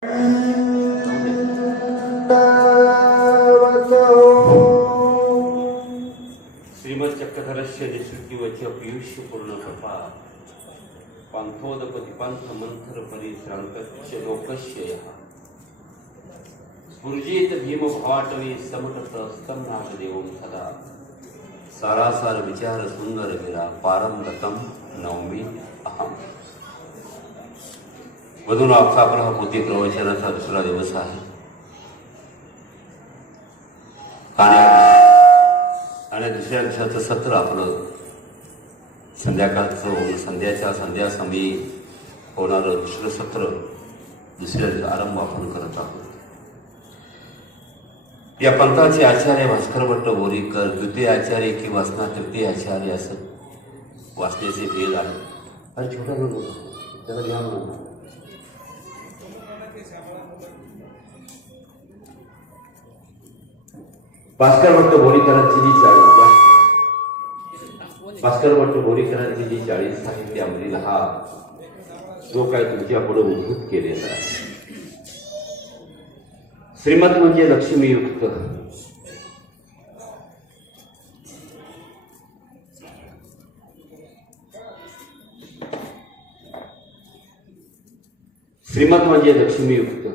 श्रीमच्चक्रधरस्य निसृतिवच पीयूष्य पूर्ण कृपा पांथोदपति पंथ मंथर परिश्रांतस्य लोकस्य यः स्फुर्जित भीम भाटवी समटत स्तंभाग देवं सदा सारासार विचार सुंदर गिरा पारंगतम नवमी अहम. मधून आपला आपला हा पोथी प्रवचनाचा दुसरा दिवस आहे. आणि दुसऱ्या दिवसाचं सत्र आपलं संध्याकाळचं संध्याच्या संध्यासमयी होणारं दुसरं सत्र दुसऱ्या आरंभ आपण करत आहोत. या पंथाचे आचार्य भास्कर भट्ट बोरीकर, द्वितीय आचार्य की वासना तृतीय आचार्य असं वाचण्याचे भेद आहे. अरे छोटा नको त्याला घ्या म्हणून भास्कर भट्ट बोरीकरांची जी 40 भास्कर भट्ट बोरीकरांची जी 40 साहित्यामधील हा जो काय तुमच्या पुढे उद्धृत केलेला आहे. श्रीमत म्हणजे लक्ष्मीयुक्त, श्रीमत म्हणजे लक्ष्मीयुक्त,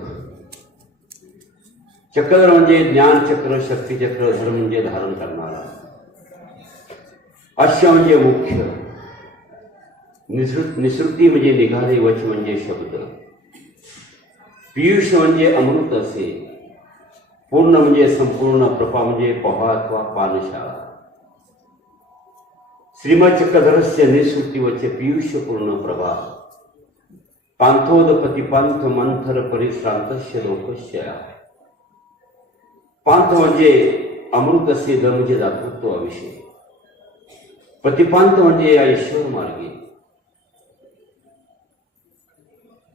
चक्रधर म्हणजे ज्ञानचक्र, शक्तिचक्र, धर्म म्हणजे धारण करणारा, अश्य म्हणजे मुख्य, निसृती म्हणजे निघाले, वच म्हणजे शब्द, पीयूष म्हणजे अमृत असे, पूर्ण म्हणजे संपूर्ण, प्रपा म्हणजे पहा अथवा पानशाळा. श्रीमच्चक्रधरस्य निसृती वच पीयूष पूर्ण प्रभा पांथोदपति पंथ मंथर परिश्रांतस्य लोकस्य. पांथ म्हणजे अमृत असे, द म्हणजे दातृत्व विषय, पतिपांथ म्हणजे या ईश्वर मार्गी,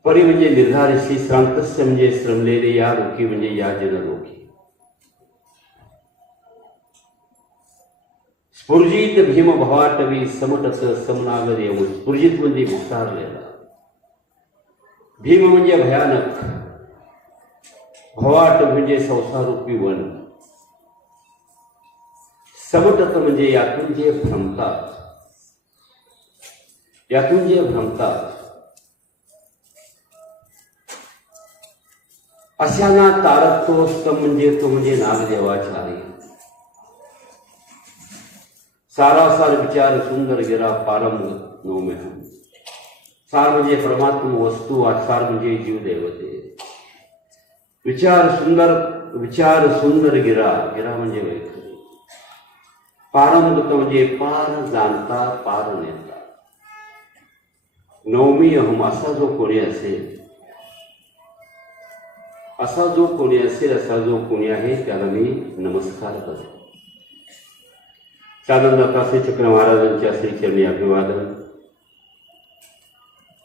परी म्हणजे निर्धारशी, श्रांतस्य म्हणजे श्रमलेले, या लोकी म्हणजे या जनलोकी. स्फुर्जित भीम भवाटवी समटस समनागर येऊन, स्फुर्जित म्हणजे विस्तारलेला, भीम म्हणजे भयानक, भवाट म्हणजे संसारूपी वन, समटत म्हणजे यातून जे भ्रमतात, यातून जे भ्रमतात अशांना तारक तो स्तम म्हणजे तो म्हणजे नागदेवाचार्य. सारासार विचार सुंदर गिरा पारंगत नवमेहम. सार म्हणजे परमात्मा वस्तू, सार म्हणजे जीव देवते. विचार सुंदर गिरा, गिरा म्हणजे वैखरी. पारंगत म्हणजे पार जाणता, पार नेता. नवमी अहम, असा जो कोणी असेल, असा जो कोणी आहे त्याला मी नमस्कार करतो. चांदनदातासे चक्र महाराजांच्या श्री चरणी अभिवादन.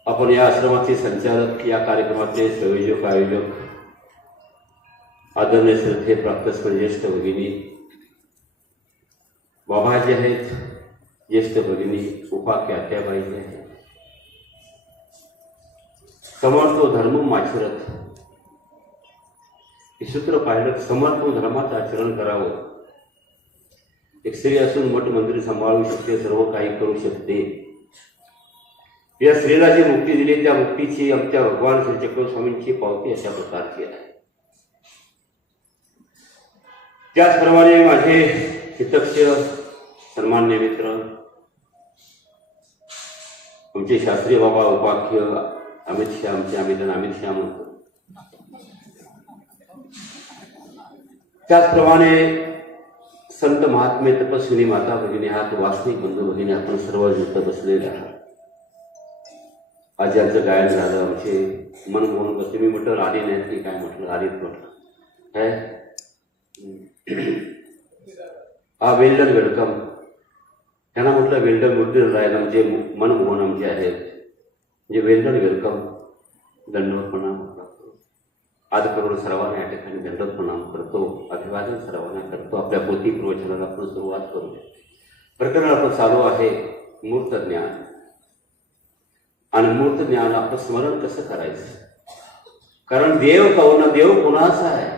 आपण या आश्रमाचे संचालक, या कार्यक्रमाचे संयोजक आयोजक आदरणीय श्रद्धे प्राप्त ज्येष्ठ भगिनी, बाबा जे आहेत, ज्येष्ठ भगिनी, उपाख्या आत्याबाई जे आहेत, समर्थ धर्म माचरत, हे सूत्र पाहिलं, समर्थ धर्माचं आचरण करावं. एक स्त्री असून मठ मंदिर सांभाळू शकते, सर्व काही करू शकते. या स्त्रीला जी मुक्ती दिली त्या मुक्तीची आमच्या भगवान श्री चक्रधर स्वामींची पावती अशा प्रकारची आहे. त्याचप्रमाणे माझे हितक्ष सन्मान्य मित्र, आमचे शास्त्रीय बाबा उपाख्य अमित शाह, आमचे अमित शाह म्हणतो. त्याचप्रमाणे संत महात्मे, तपस्विनी माता भगिनी आहात, वासनिक बंधू भगिनी, आपण सर्व युक्त बसलेले आहात. आज यांचं गायन झालं, आमचे मन म्हणून बसले. मी म्हटलं आली नाही ती काय म्हटलं, आलीत म्हटलं काय हा वेल्डन वेलकम. त्यांना म्हटलं वेल्डन मुद्दे राहायला म्हणजे मनमोहन आमचे आहेत, म्हणजे वेल्डन वेलकम. दंडवत प्रणाम करतो, आज करोड सर्वांना या ठिकाणी दंडवत प्रणाम करतो, अभिवादन सर्वांना करतो. आपल्या पोथी प्रवचनाला आपण सुरुवात करू. प्रकरण आपलं चालू आहे मूर्त ज्ञान. आणि मूर्त ज्ञान आपलं स्मरण कसं करायचं, कारण देव कौन देव कुणाचा आहे?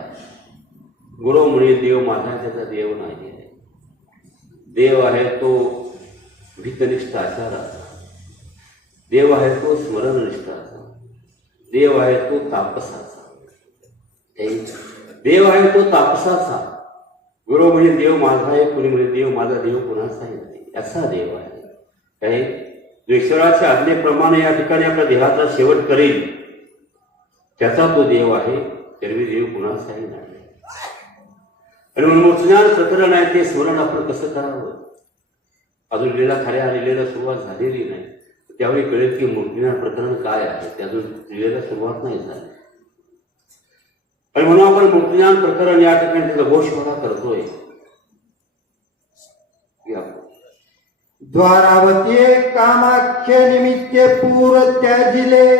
गुरु म्हणे देव माझा, त्याचा देव नाही आहे. देव आहे तो भीतनिष्ठ आचाराचा, देव आहे तो स्मरणनिष्ठाचा, देव आहे तो तापसाचा, देव आहे तो तापसाचा. गुरु म्हणजे देव माझा आहे, कुणी म्हणजे देव माझा, देव कुणाचाही नाही, असा देव आहे. काय जो ईश्वराच्या आज्ञेप्रमाणे या ठिकाणी आपल्या देहाचा शेवट करेल त्याचा तो देव आहे, एरवी देव कुणाचाही नाही. आणि म्हणून मूर्तिज्ञान प्रकरण आहे ते स्मरण आपण कसं करावं? अजून लीला खऱ्या लिलेला सुरुवात झालेली नाही. त्यावेळी कळेल की मूर्तिज्ञान प्रकरण काय आहे, ते अजून लिलेला सुरुवात नाही झाली. आणि म्हणून आपण मूर्तिज्ञान प्रकरण या ठिकाणी त्याचा घोषवाडा करतोय. द्वारावती कामाख्य निमित्ते पूर त्याजिले,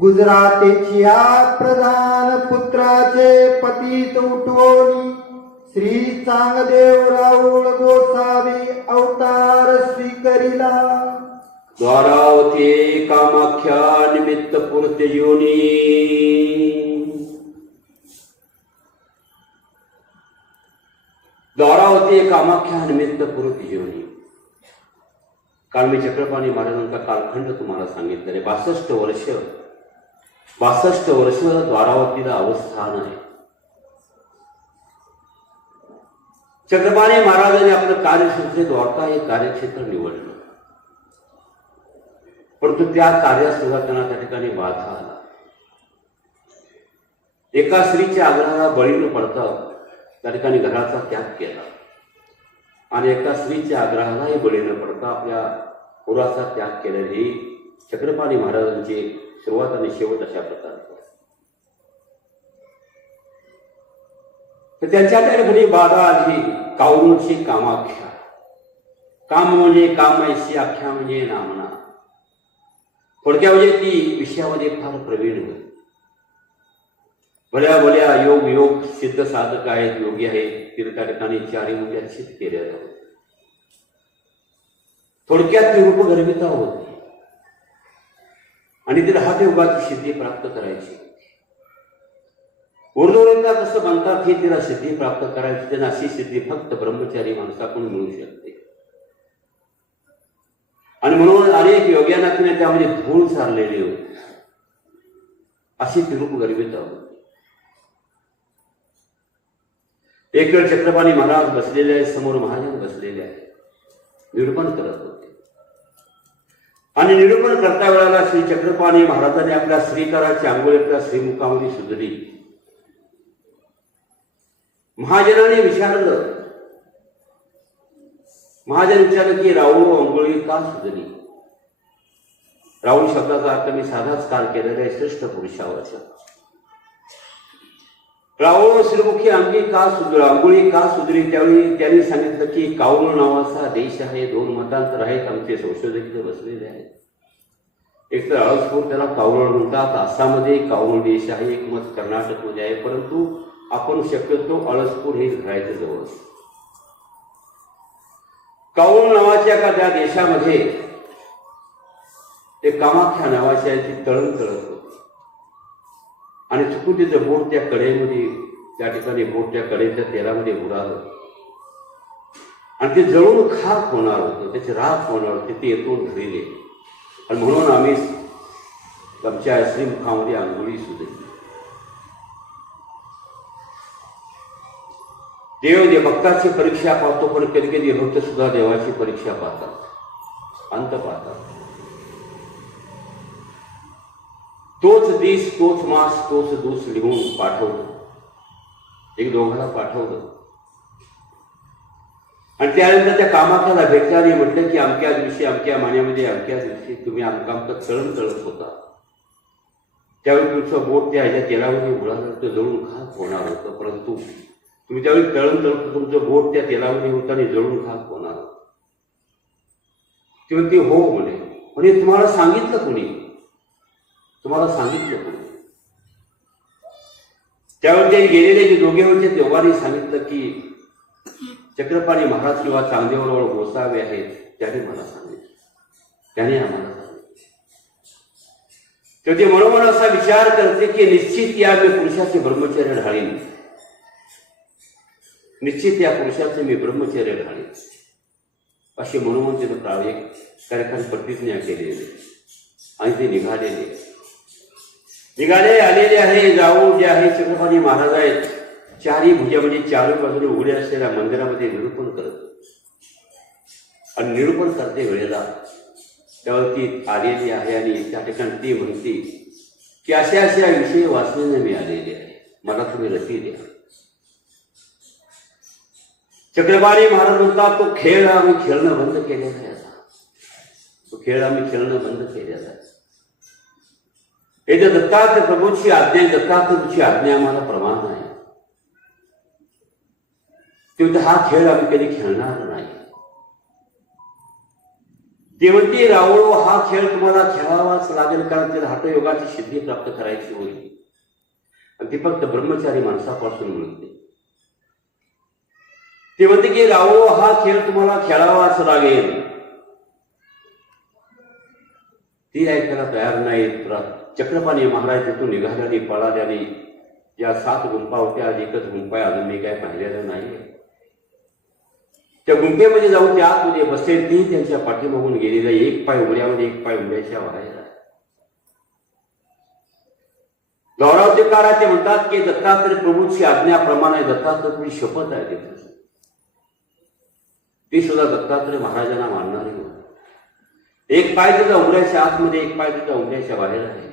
गुजरातेची या प्रधान पुत्राचे पतित उठवली. श्री चांगदेव राऊळ गोसावी अवतार स्वीकरिला. द्वारावती कामाख्या निमित्त पूर्त योनी. द्वारावती कामाख्या निमित्त पूर्त योनी. काल मी चक्रपाणी महाराजांचा कालखंड तुम्हाला सांगितलं आहे. 62 वर्ष द्वारावतीला अवस्थान आहे. चक्रपाणी महाराजांनी आपलं कार्यक्षेत्र द्वारका हे कार्यक्षेत्र निवडलं, परंतु त्या कार्यासुद्धा त्यांना त्या ठिकाणी बाधा आला. एका स्त्रीच्या आग्रहाला बळी न पडता त्या ठिकाणी घराचा त्याग केला आणि एका स्त्रीच्या आग्रहालाही बळी न पडता आपल्या पुराचा त्याग केलेली चक्रपाणी महाराजांची सुरुवात आणि शेवट अशा प्रकारचा. तर त्यांच्या त्या ठिकाणी बाधा आली. काऊनची कामाख्या. काम म्हणजे कामायची, आख्या म्हणजे नामना. थोडक्या म्हणजे ती विषयामध्ये फार प्रवीण होती. भल्या भल्या योग सिद्ध साधक आहेत, योगी आहेत, तिने त्या ठिकाणी चारी म्हणजे अच्छित केलेलं होतं. थोडक्यात ती रूपगर्भिता होती आणि तिला हठयोगाची सिद्धी प्राप्त करायची. उर्ध्वरेखा कसं म्हणतात ही तिला सिद्धी प्राप्त करायची. त्यांना अशी सिद्धी फक्त ब्रह्मचारी माणसाकडून मिळू शकते. आणि म्हणून अनेक योग्यांना तिने त्यामध्ये धूळ सारलेली होती. अशी ती रूपगर्भिता होती. एक वेळ चक्रपाणी महाराज बसलेले आहे, समोर महाजन बसलेले आहे, निरूपण करत होते. आणि निरूपण करता वेळेला श्री चक्रपाणी महाराजांनी आपल्या श्रीकाराची आंघोळ आपल्या श्रीमुखामध्ये सुजली. महाजनाने विचारलं, महाजन विचारलं की राऊळ अंघोळी का सुजली? राऊळ शब्दाचा अर्थ मी साधाच काल केलेला आहे, श्रेष्ठ पुरुषावरचा. राऊळ श्रीमुखी अंगी का सुजली, अंघोळी का सुजली? त्यावेळी त्यांनी सांगितलं की काऊळ नावाचा देश आहे, 2 मतांतर आहेत, आमचे संशोधक इथे बसलेले आहेत. एक तर अळसपूर त्याला काऊळ म्हणतात, आसाममध्ये काऊळ देश आहे, एक मत कर्नाटकमध्ये आहे, परंतु आपण शक्यतो अळसपूर हे धरायचं जवळ. काऊळ नावाच्या एखाद्या देशामध्ये एक कामाख्या नावाची आहे, ती तळण तळत होती आणि चुकून तिचं बोट त्या कढईमध्ये, त्या ठिकाणी बोट त्या कढईच्या तेलामध्ये बुडालं आणि ते जळून खाक होणार होतं, त्याची राख होणार होती. ते येथून धरले आणि म्हणून आम्ही आमच्या श्रीमुखामध्ये अंघोळी सुजली. देव भक्ताची परीक्षा पाहतो, पण कधी कधी भक्त सुद्धा देवाची परीक्षा पाहतात, अंत पाहतात. तोच दिस, तोच मास, तोच दूस लिहून पाठवलं. एक दोघांना पाठवलं आणि त्यानंतर त्या कामाख्याला भेटला आणि म्हटलं की अमक्या दिवशी, अमक्या महिन्यामध्ये, अमक्या दिवशी तुम्ही आमका तळण तळत होता. त्यावेळी तुमचं बोट त्या ह्याच्या तेलामध्ये बुडालं, ते जळून खाक होणार होतं, परंतु तुम्ही त्यावेळी तळण तळत, तुमचं बोट त्या तेलामध्ये होतं आणि जळून खाक होणार होतं. ती म्हणते हो म्हणे. म्हणजे तुम्हाला सांगितलं कोणी? तुम्हाला सांगितलं कोणी? त्यावेळी ते गेलेले जे दोघे होते दोघांनी सांगितलं की चक्रपाणी महाराज किंवा चांगदेवराव गोसावे आहेत, त्याने मला सांगितलं, त्याने आम्हाला सांगितलं. तर ते मनोमन असा विचार करते की निश्चित या मी पुरुषाचे ब्रह्मचर्य ढाळीन, निश्चित या पुरुषाचे मी ब्रह्मचर्य ढाळीन, असे मनोमन तिने प्रावेक कार्यक्रम प्रतिज्ञा केलेली आणि ते निघाले आलेले आहे. जाऊन जे आहे छत्रपती महाराज आहेत चारही भुजा म्हणजे चारही बाजूने उघड्या असलेल्या मंदिरामध्ये निरूपण करत, आणि निरूपण करते वेळेला त्यावरती आलेली आहे आणि त्या ठिकाणी ती म्हणते की अशा अशा विषय वाचण्याने मी आलेले आहे, मला तुम्ही रती द्या. चक्रपाणी महाराज म्हणतात तो खेळ आम्ही खेळणं बंद केलेला आहे. आता तो खेळ आम्ही खेळणं बंद केलेला आहे. हे दत्तात्रय प्रभूची आज्ञा, दत्तात्रयाची आज्ञा आम्हाला प्रमाण आहे. तेव्हा हा खेळ आम्ही कधी खेळणार नाही. ते म्हणते रावळो हा खेळ तुम्हाला खेळावाच लागेल, कारण त्याला हठयोगाची सिद्धी प्राप्त करायची होईल आणि ती फक्त ब्रह्मचारी माणसापासून मिळते. ते म्हणते की रावळो हा खेळ तुम्हाला खेळावाच लागेल. ती ऐकायला तयार नाही. चक्रपाणी महाराज तिथून निघाल्याने पळाल्याने ज्या 7 गुंफा होत्या, एकच गुंफा अजून मी काय पाहिलेलं नाही. त्या गुंफेमध्ये जाऊन त्या आतमध्ये बसले, ती त्यांच्या पाठीमागून गेलेला, एक पाय उघड्यामध्ये एक पाय उघड्याच्या बाहेर आहे. गौरवतेकाराचे म्हणतात की दत्तात्रय प्रभूची आज्ञाप्रमाणे दत्तात्रयाची शपथ आहे तिथे, ती सुद्धा दत्तात्रय महाराजांना मानणारी होती. एक पाय तुझा उघड्याच्या आतमध्ये, एक पाय तुझा उघड्याच्या बाहेर आहे.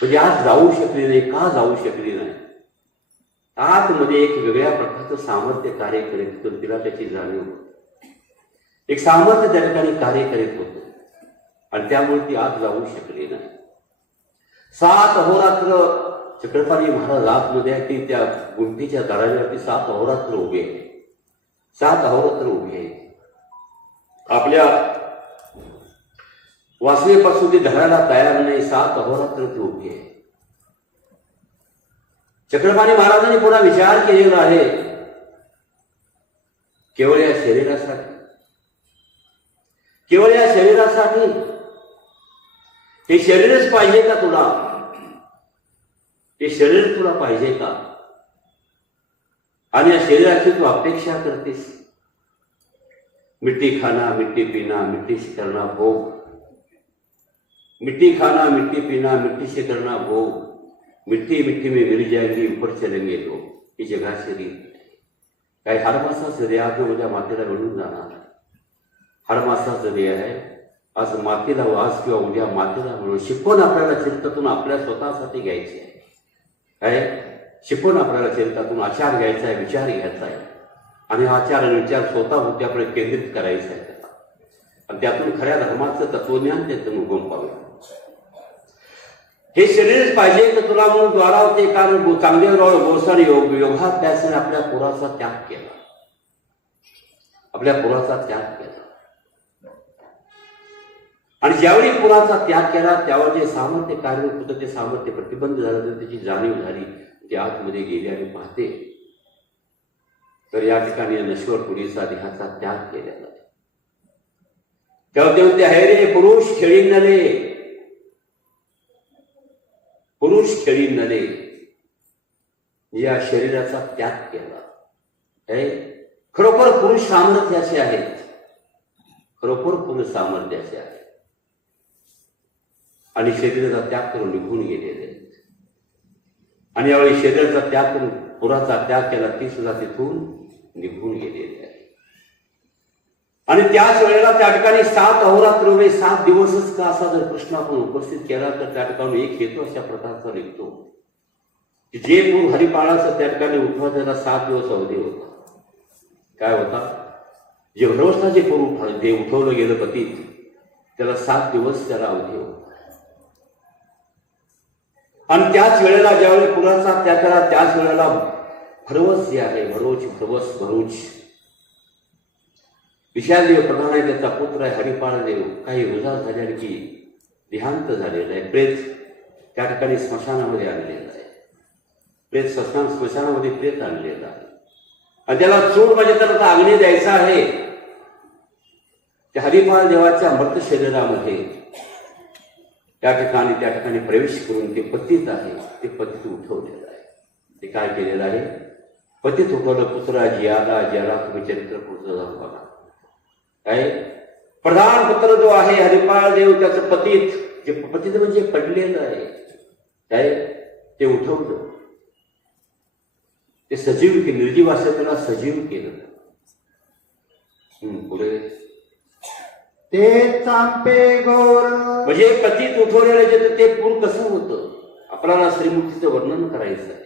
म्हणजे आज जाऊ शकली नाही. का जाऊ शकली नाही? आतमध्ये एक वेगळ्या प्रकारचं सामर्थ्य कार्य करीत होतं, तिला त्याची जाणीव होती. एक सामर्थ्य त्या ठिकाणी कार्य करीत होतं आणि त्यामुळे ती आत जाऊ शकली नाही. 7 अहोरात्र चक्रपाणी महाराज आतमध्ये आहे, ती त्या गुंफेच्या दारावरती 7 अहोरात्र उभे आहे. 7 अहोरात्र उभे आहे. आपल्या वासनेपासून ती धरायला तयार नाही. 7 अहोरात्र ती उभी आहे. चक्रपाणी महाराजांनी पुन्हा विचार केलेला आहे केवळ या शरीरासाठी, केवळ या शरीरासाठी. हे शरीरच पाहिजे का तुला? हे शरीर तुला पाहिजे का? आणि या शरीराची तू अपेक्षा करतेस. मिट्टी खाना मिट्टी पीना मिट्टी से करना भोग, मिट्टी खाना मिट्टी पीना मिट्टी से करना भोग, मिट्टी मिट्टी में मिल जाएंगी ऊपर चलेंगे लोग. ही जगाची रीत. काही हाडमासाचं दे आज उद्या मातेला मिळून जाणार. हाडमासाचं दे आहे आज मातेला, आज किंवा उद्या मातेला मिळून. शिकवण आपल्याला चिंतातून आपल्या स्वतःसाठी घ्यायची आहे. काय शिकवण आपल्याला चिंतातून आचार घ्यायचा आहे, विचार घ्यायचा आहे आणि आचार आणि विचार स्वतः त्याकडे केंद्रित करायचा आहे आणि त्यातून खऱ्या धर्माचं तत्वज्ञान त्यातून उगवून पावे. हे शरीरच पाहिजे तर तुला म्हणून द्वारा होते, कारण चांगले गोसारी योगाभ्यासाने आपल्या पुराचा त्याग केला, आपल्या पुराचा त्याग केला. आणि ज्यावेळी पुराचा त्याग केला त्यावर जे सामर्थ्य कार्य होतं ते सामर्थ्य प्रतिबंध झालं, त्याची जाणीव झाली. ते आतमध्ये गेले आणि पाहते तर या ठिकाणी नश्वर पुढीचा देहाचा त्याग केलेला आहे. तेव्हा ते म्हणते हे रे पुरुष खेळीन नले, पुरुष खेळीन नले. या शरीराचा त्याग केला. खरोखर पुरुष सामर्थ्याचे आहेत, खरोखर पुरुष सामर्थ्याचे आहेत आणि शरीराचा त्याग करून निघून गेलेले आहेत. आणि यावेळी शरीराचा त्याग करून पुराचा त्याग केला, ती सुद्धा तिथून निघून गेलेली आहे. आणि त्याच वेळेला त्या ठिकाणी 7 अहोरात्र उभे, 7 दिवसच का असा जर प्रश्न आपण उपस्थित केला तर त्या ठिकाणी एक हेतू अशा प्रकारचा निघतो की जे पूर्व हरिपाळाचं त्या ठिकाणी उठवा त्याला 7 दिवस अवधी होता. काय होता? जे भरवसनाचे पूर्व जे उठवलं गेलं पतीत त्याला 7 दिवस त्याला अवधी होता. आणि त्याच वेळेला ज्यावेळी पुराचा त्याग केला त्याच वेळेला भरवस जे आहे, भरूच विशालदेव प्रधान आहे, त्याचा पुत्र आहे हरिपाळदेव, काही रोजा झाल्याने की देहांत झालेला आहे. प्रेत त्या ठिकाणी स्मशानामध्ये आणलेला आहे. प्रेत स्मशानामध्ये प्रेत आणलेला आहे आणि त्याला चूड म्हणजे तर अग्नी द्यायचा आहे. त्या हरिपाळ देवाच्या मृत शरीरामध्ये त्या ठिकाणी प्रवेश करून ते पतित आहे, ते पतित उठवलेलं आहे. ते काय केलेलं आहे? पतित उठवलं पुत्रा जियाला, ज्याला तुम्ही चरित्र पुढचं जाऊन बघा. काय प्रधान पुत्र जो आहे हरिपाळ देव, त्याचं पतित, जे पतित म्हणजे पडलेलं आहे, काय ते उठवलं, ते सजीव केलं, निर्जीव असं त्याला सजीव केलं. पुढे ते चांपे गौर, म्हणजे पतित उठवलेलं जे ते पूर कसं होतं, आपल्याला श्रीमूर्तीचं वर्णन करायचं आहे,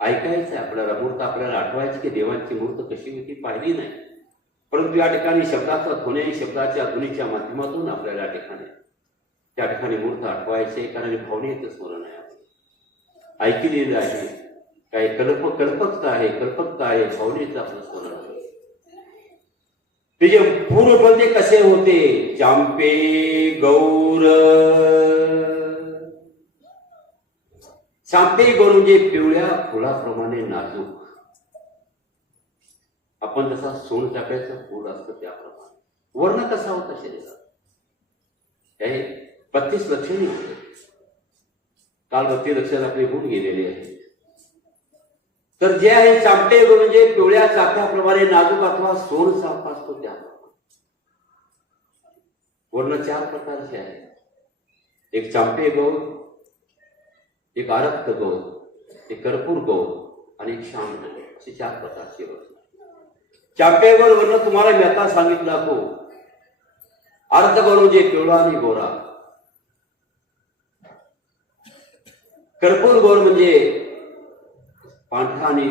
ऐकायचं आहे आपल्याला, मूर्त आपल्याला आठवायची की देवांची मूर्त कशी होती पाहिली नाही, परंतु या ठिकाणी शब्दाचा ध्वनी, शब्दाच्या ध्वनीच्या माध्यमातून आपल्याला त्या ठिकाणी मूर्त आठवायचे, कारण भावनेचं स्मरण आहे, ऐकलेलं आहे, काही कल्पकता आहे, भावनेचं आपलं स्मरण आहे. ते जे पूर्व म्हणजे कसे होते? चांपे गौर, चांपे गौर म्हणजे पिवळ्या फुलाप्रमाणे नाजूक. आपण जसा सोनचाफ्याचं फूल असतं त्याप्रमाणे. वर्ण कसा होता शरीरात? काही 32 लक्षणे होते. काल 32 लक्षण आपले होऊन गेलेले आहेत. तर जे आहे चांपे गौर म्हणजे पिवळ्या चाफ्याप्रमाणे नाजूक अथवा सोन चाफा असतो त्याप्रमाणे. वर्ण 4 प्रकारचे आहेत. एक चांपे गौर, एक आरक्त गौर, एक कर्पूर गौर आणि एक श्याम गौर, असे 4 प्रकारचे वर्ण. चांपे गौर वर्ण तुम्हाला मी आता सांगितला तो. आरक्त गौर म्हणजे पिवळा आणि गोरा. कर्पूर गौर म्हणजे पांढरा आणि,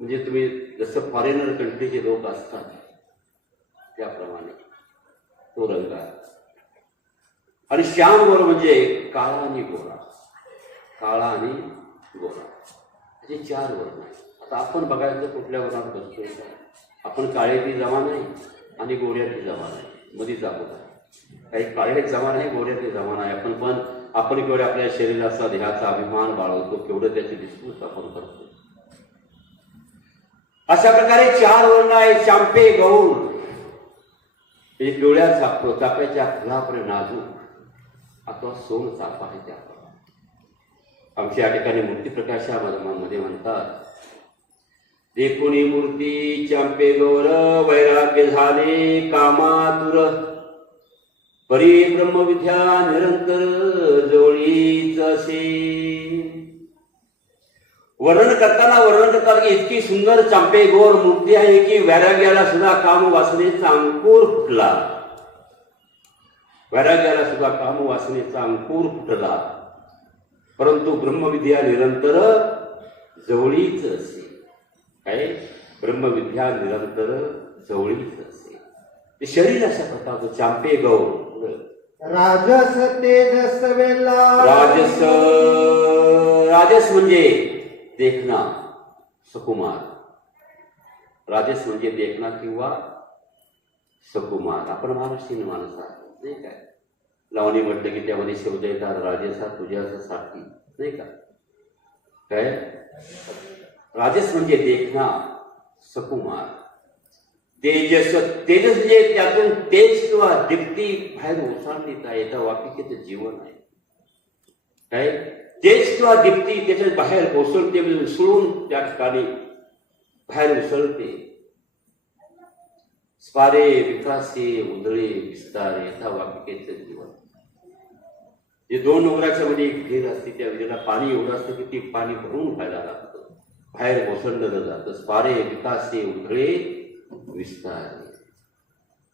म्हणजे तुम्ही जसं फॉरेनर कंट्रीचे लोक असतात त्याप्रमाणे तो रंग आहे. आणि श्याम गौर म्हणजे काळा आणि गोरा, काळा आणि गोरा, असे 4 वर्ण आहेत. आता आपण बघायचं कुठल्या वर्णात बसतोय. आपण काळ्याची जमा नाही आणि गोऱ्याची जमा नाही, मध्ये जातो. काही काळे जमा नाही, गोऱ्याची जमा नाही. आपण केवढे आपल्या शरीराचा, देहाचा अभिमान बाळगतो, केवढं त्याची डिस्प्यूट आपण करतो. अशा प्रकारे 4 वर्ण आहे. चांपे गौर म्हणजे पिवळ्या चाफ्याच्या फुलापर्यंत नाजूक अथवा सोन चाफा आहे त्याप्रमाणे. आमच्या या ठिकाणी मूर्तीप्रकाशामध्ये म्हणतात, देखुनी मूर्ती चांपे गौर, वैराग्य झाले कामातुर, परी ब्रह्मविद्या निरंतर जवळीच असे. वर्णन करतात की इतकी सुंदर चांपे गौर मूर्ती आहे की वैराग्याला सुद्धा काम वासनेचा अंकुर फुटला. वैराग्याला सुद्धा काम वासनेचा अंकुर फुटला, परंतु ब्रह्मविद्या निरंतर जवळीच असे. काय? ब्रह्मविद्या निरंतर जवळीच असे. ते शरीर अशा प्रकारचं चांपे गौर. राजस तेजस वेला, राजस म्हणजे देखना, सकुमार. राजस म्हणजे देखना किंवा सकुमार. आपण महाराष्ट्रीयन माणसं आहोत, नाही काय? लावणी म्हटलं की त्यामध्ये शब्द येतात, राजसा तुझ्याचा साथी, नाही का? काय? राजस म्हणजे देखना, सकुमार. तेजस म्हणजे त्यातून तेज किंवा दीप्ती बाहेर ओसाळता येतं. वापिकेचं जीवन आहे. काय? तेज किंवा दीप्ती त्याच्यात बाहेर ओसळते, उसळून त्या ठिकाणी बाहेर उसळते. स्पारे विकासे उधळे विस्तारे यथा वापिकेचं जीवन. जे 2 डोंगराच्या मध्ये एक विहीर असते, त्या विहिरीला पाणी एवढं असतं की ते पाणी भरून व्हायला लागतं, बाहेर ओसळलं जातं. स्पारे विकासे उधळे विस्तार.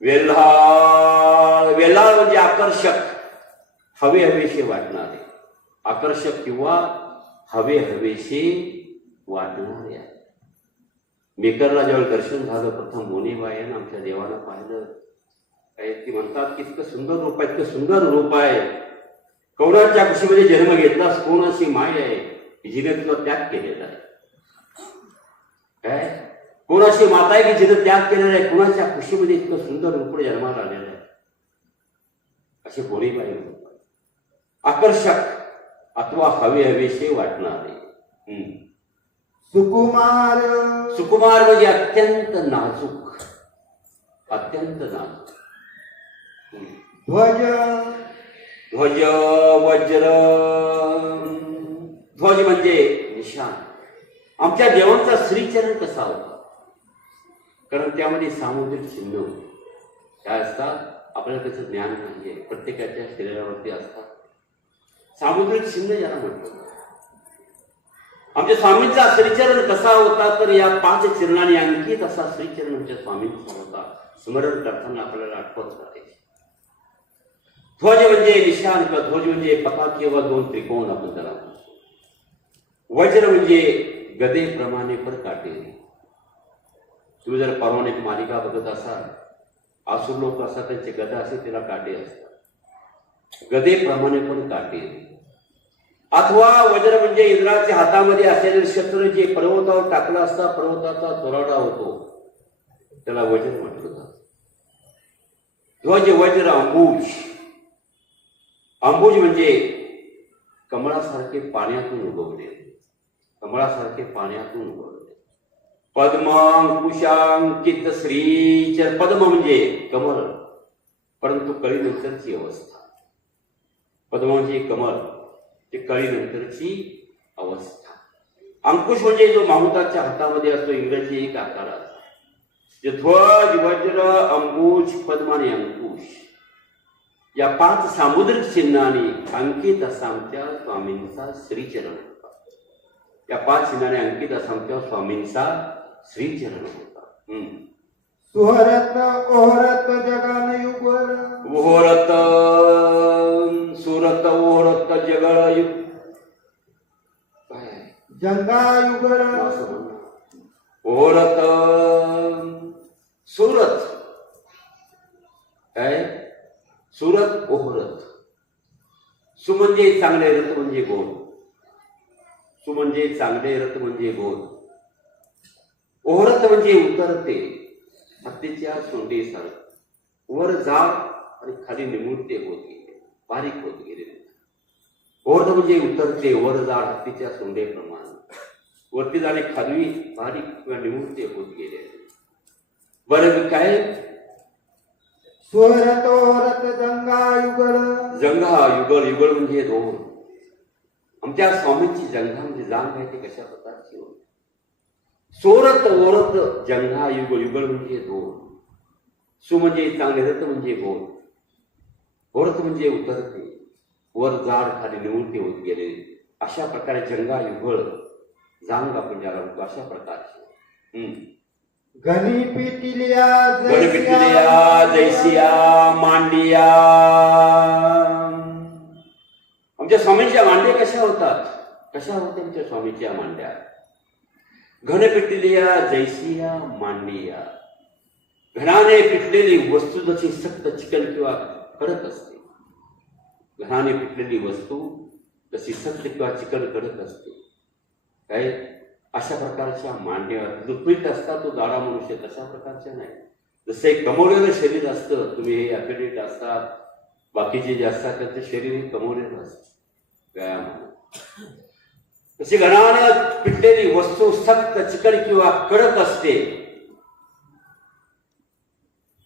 वेल्हाळ म्हणजे आकर्षक, हवेशी वाटणारे. आकर्षक किंवा हवेशी वाटणारे आहे. मेकरला ज्यावेळी दर्शन झालं प्रथम मोनीबाईनं आमच्या देवानं पाहिलं, काय ती म्हणतात की इतकं सुंदर रूप आहे, इतकं सुंदर रूप आहे. कौरवाच्या कुशीमध्ये जन्म घेतलास, कोण अशी माय आहे जिने तुला त्याग केलेला आहे. काय? कोणाची माता आहे की जिने त्याग केलेला आहे, कोणाच्या कुशीमध्ये इतकं सुंदर रूप जन्माला आलेलं आहे, असे मोनीबाई म्हणतात. आकर्षक अथवा हवेशी वाटणारे. सुकुमार, सुकुमार म्हणजे अत्यंत नाजूक, अत्यंत नाजूक. ध्वज, ध्वज वज्र. ध्वज म्हणजे निशाण. आमच्या देवांचा श्रीचरण कसा होता? कारण त्यामध्ये सामुद्रिक चिन्ह काय असतात? आपल्याला त्याचं ज्ञान नाहीये. प्रत्येकाच्या शरीरावरती असतात सामुद्रिक चिन्ह ज्याला म्हणतो. आमच्या स्वामींचा श्रीचरण कसा होता? तर या 5 चरणांनी अंकित असा श्रीचरण आमच्या स्वामींचा होता. स्मरण करताना आपल्याला आठवत राहायचे. ध्वज म्हणजे निशाण किंवा ध्वज म्हणजे पताका किंवा 2 त्रिकोण आपण त्याला म्हणतो. वज्र म्हणजे गदेप्रमाणे पण काटेरी. तुम्ही जर पौराणिक मालिका बघत असाल, आसुर लोक असतात, त्यांचे गदा असे त्याला काटे असतात. गदेप्रमाणे पण काटेरी. अथवा वज्र म्हणजे इंद्राच्या हातामध्ये असलेले शस्त्र जे पर्वतावर टाकलं असता, पर्वताचा तुराडा होतो, त्याला वज्र म्हटलं जातं. ध्वज वज्र अंबुज. अंबुज म्हणजे कमळासारखे पाण्यातून उगवले. कमळासारखे पाण्यातून उगवले. पद्मांकुशांकित श्रीचर. पद्म म्हणजे कमळ, परंतु कळीनंतरची अवस्था. पद्म म्हणजे कमळ, ते कळीनंतरची अवस्था. अंकुश म्हणजे जो माहुताच्या हातामध्ये असतो, इंग्रजी एक आकार असतो. जे ध्वज वज्र अंबुज पद्म आणि अंकुश या 5 सामुद्रिक चिन्हांनी अंकित असा आमच्या स्वामींचा श्रीचरण होता. या 5 चिन्हाने अंकित असा आमच्या स्वामींचा श्रीचरण होता. सुहरत ओहरत जगान युगल. ओहरत सुरत ओहरत जगळ युग. काय आहे? जंगा युगल. ओहरत सुरत. काय? सुरत ओहरत. सु म्हणजे चांगले, रथ म्हणजे गोड. सु म्हणजे चांगले, रथ म्हणजे गोड. ओहरत म्हणजे उतरते, हत्तीच्या सोंडीसारखं. वर जाड आणि खाली निमुळते होत गेले, बारीक होत गेले. ओहरत म्हणजे उतरते, वर जाड हत्तीच्या सोंडेप्रमाणे. वरती जाणे खाली बारीक किंवा निमुळते होत गेले. बरं काय? सुहरत ओहरत जंगा युगल. जंगा युगल. युगल म्हणजे 2. आमच्या स्वामींची जंगा म्हणजे जाण काय ते कशा प्रकारची होती? सोरत ओरत जंगा युगल. युगल म्हणजे 2. सु म्हणजे चांगले, रथ म्हणजे गोड. ओरत म्हणजे उतरते, वर जाड खाली निवृत्ती होत गेले. अशा प्रकारे जंगा युगळ जांग आपण ज्याला म्हणतो, अशा प्रकारचे. घनी पिटिलिया जैसिया मांडिया. आमच्या स्वामींच्या मांड्या कशा होतात? कशा होत्या आमच्या स्वामींच्या मांड्या? घन पिटलिया जैसिया मांडिया. घनाने पिटलेली वस्तू जशी सक्त चिकन किंवा कडक असते, घनाने पिटलेली वस्तू जशी सक्त किंवा चिकन कडक असते, काय अशा प्रकारच्या मांड्या. लुपीत असतात तो जाडा मनुष्य, तशा प्रकारच्या नाही. जसं एक कमवलेलं शरीर असतं, तुम्ही हे ॲथलीट असतात, बाकीचे जे असतात त्यांचं शरीर हे कमवलेलं असतं व्यायाम. तशी घनाने पिटलेली वस्तू सक्त चिकन किंवा कडक असते,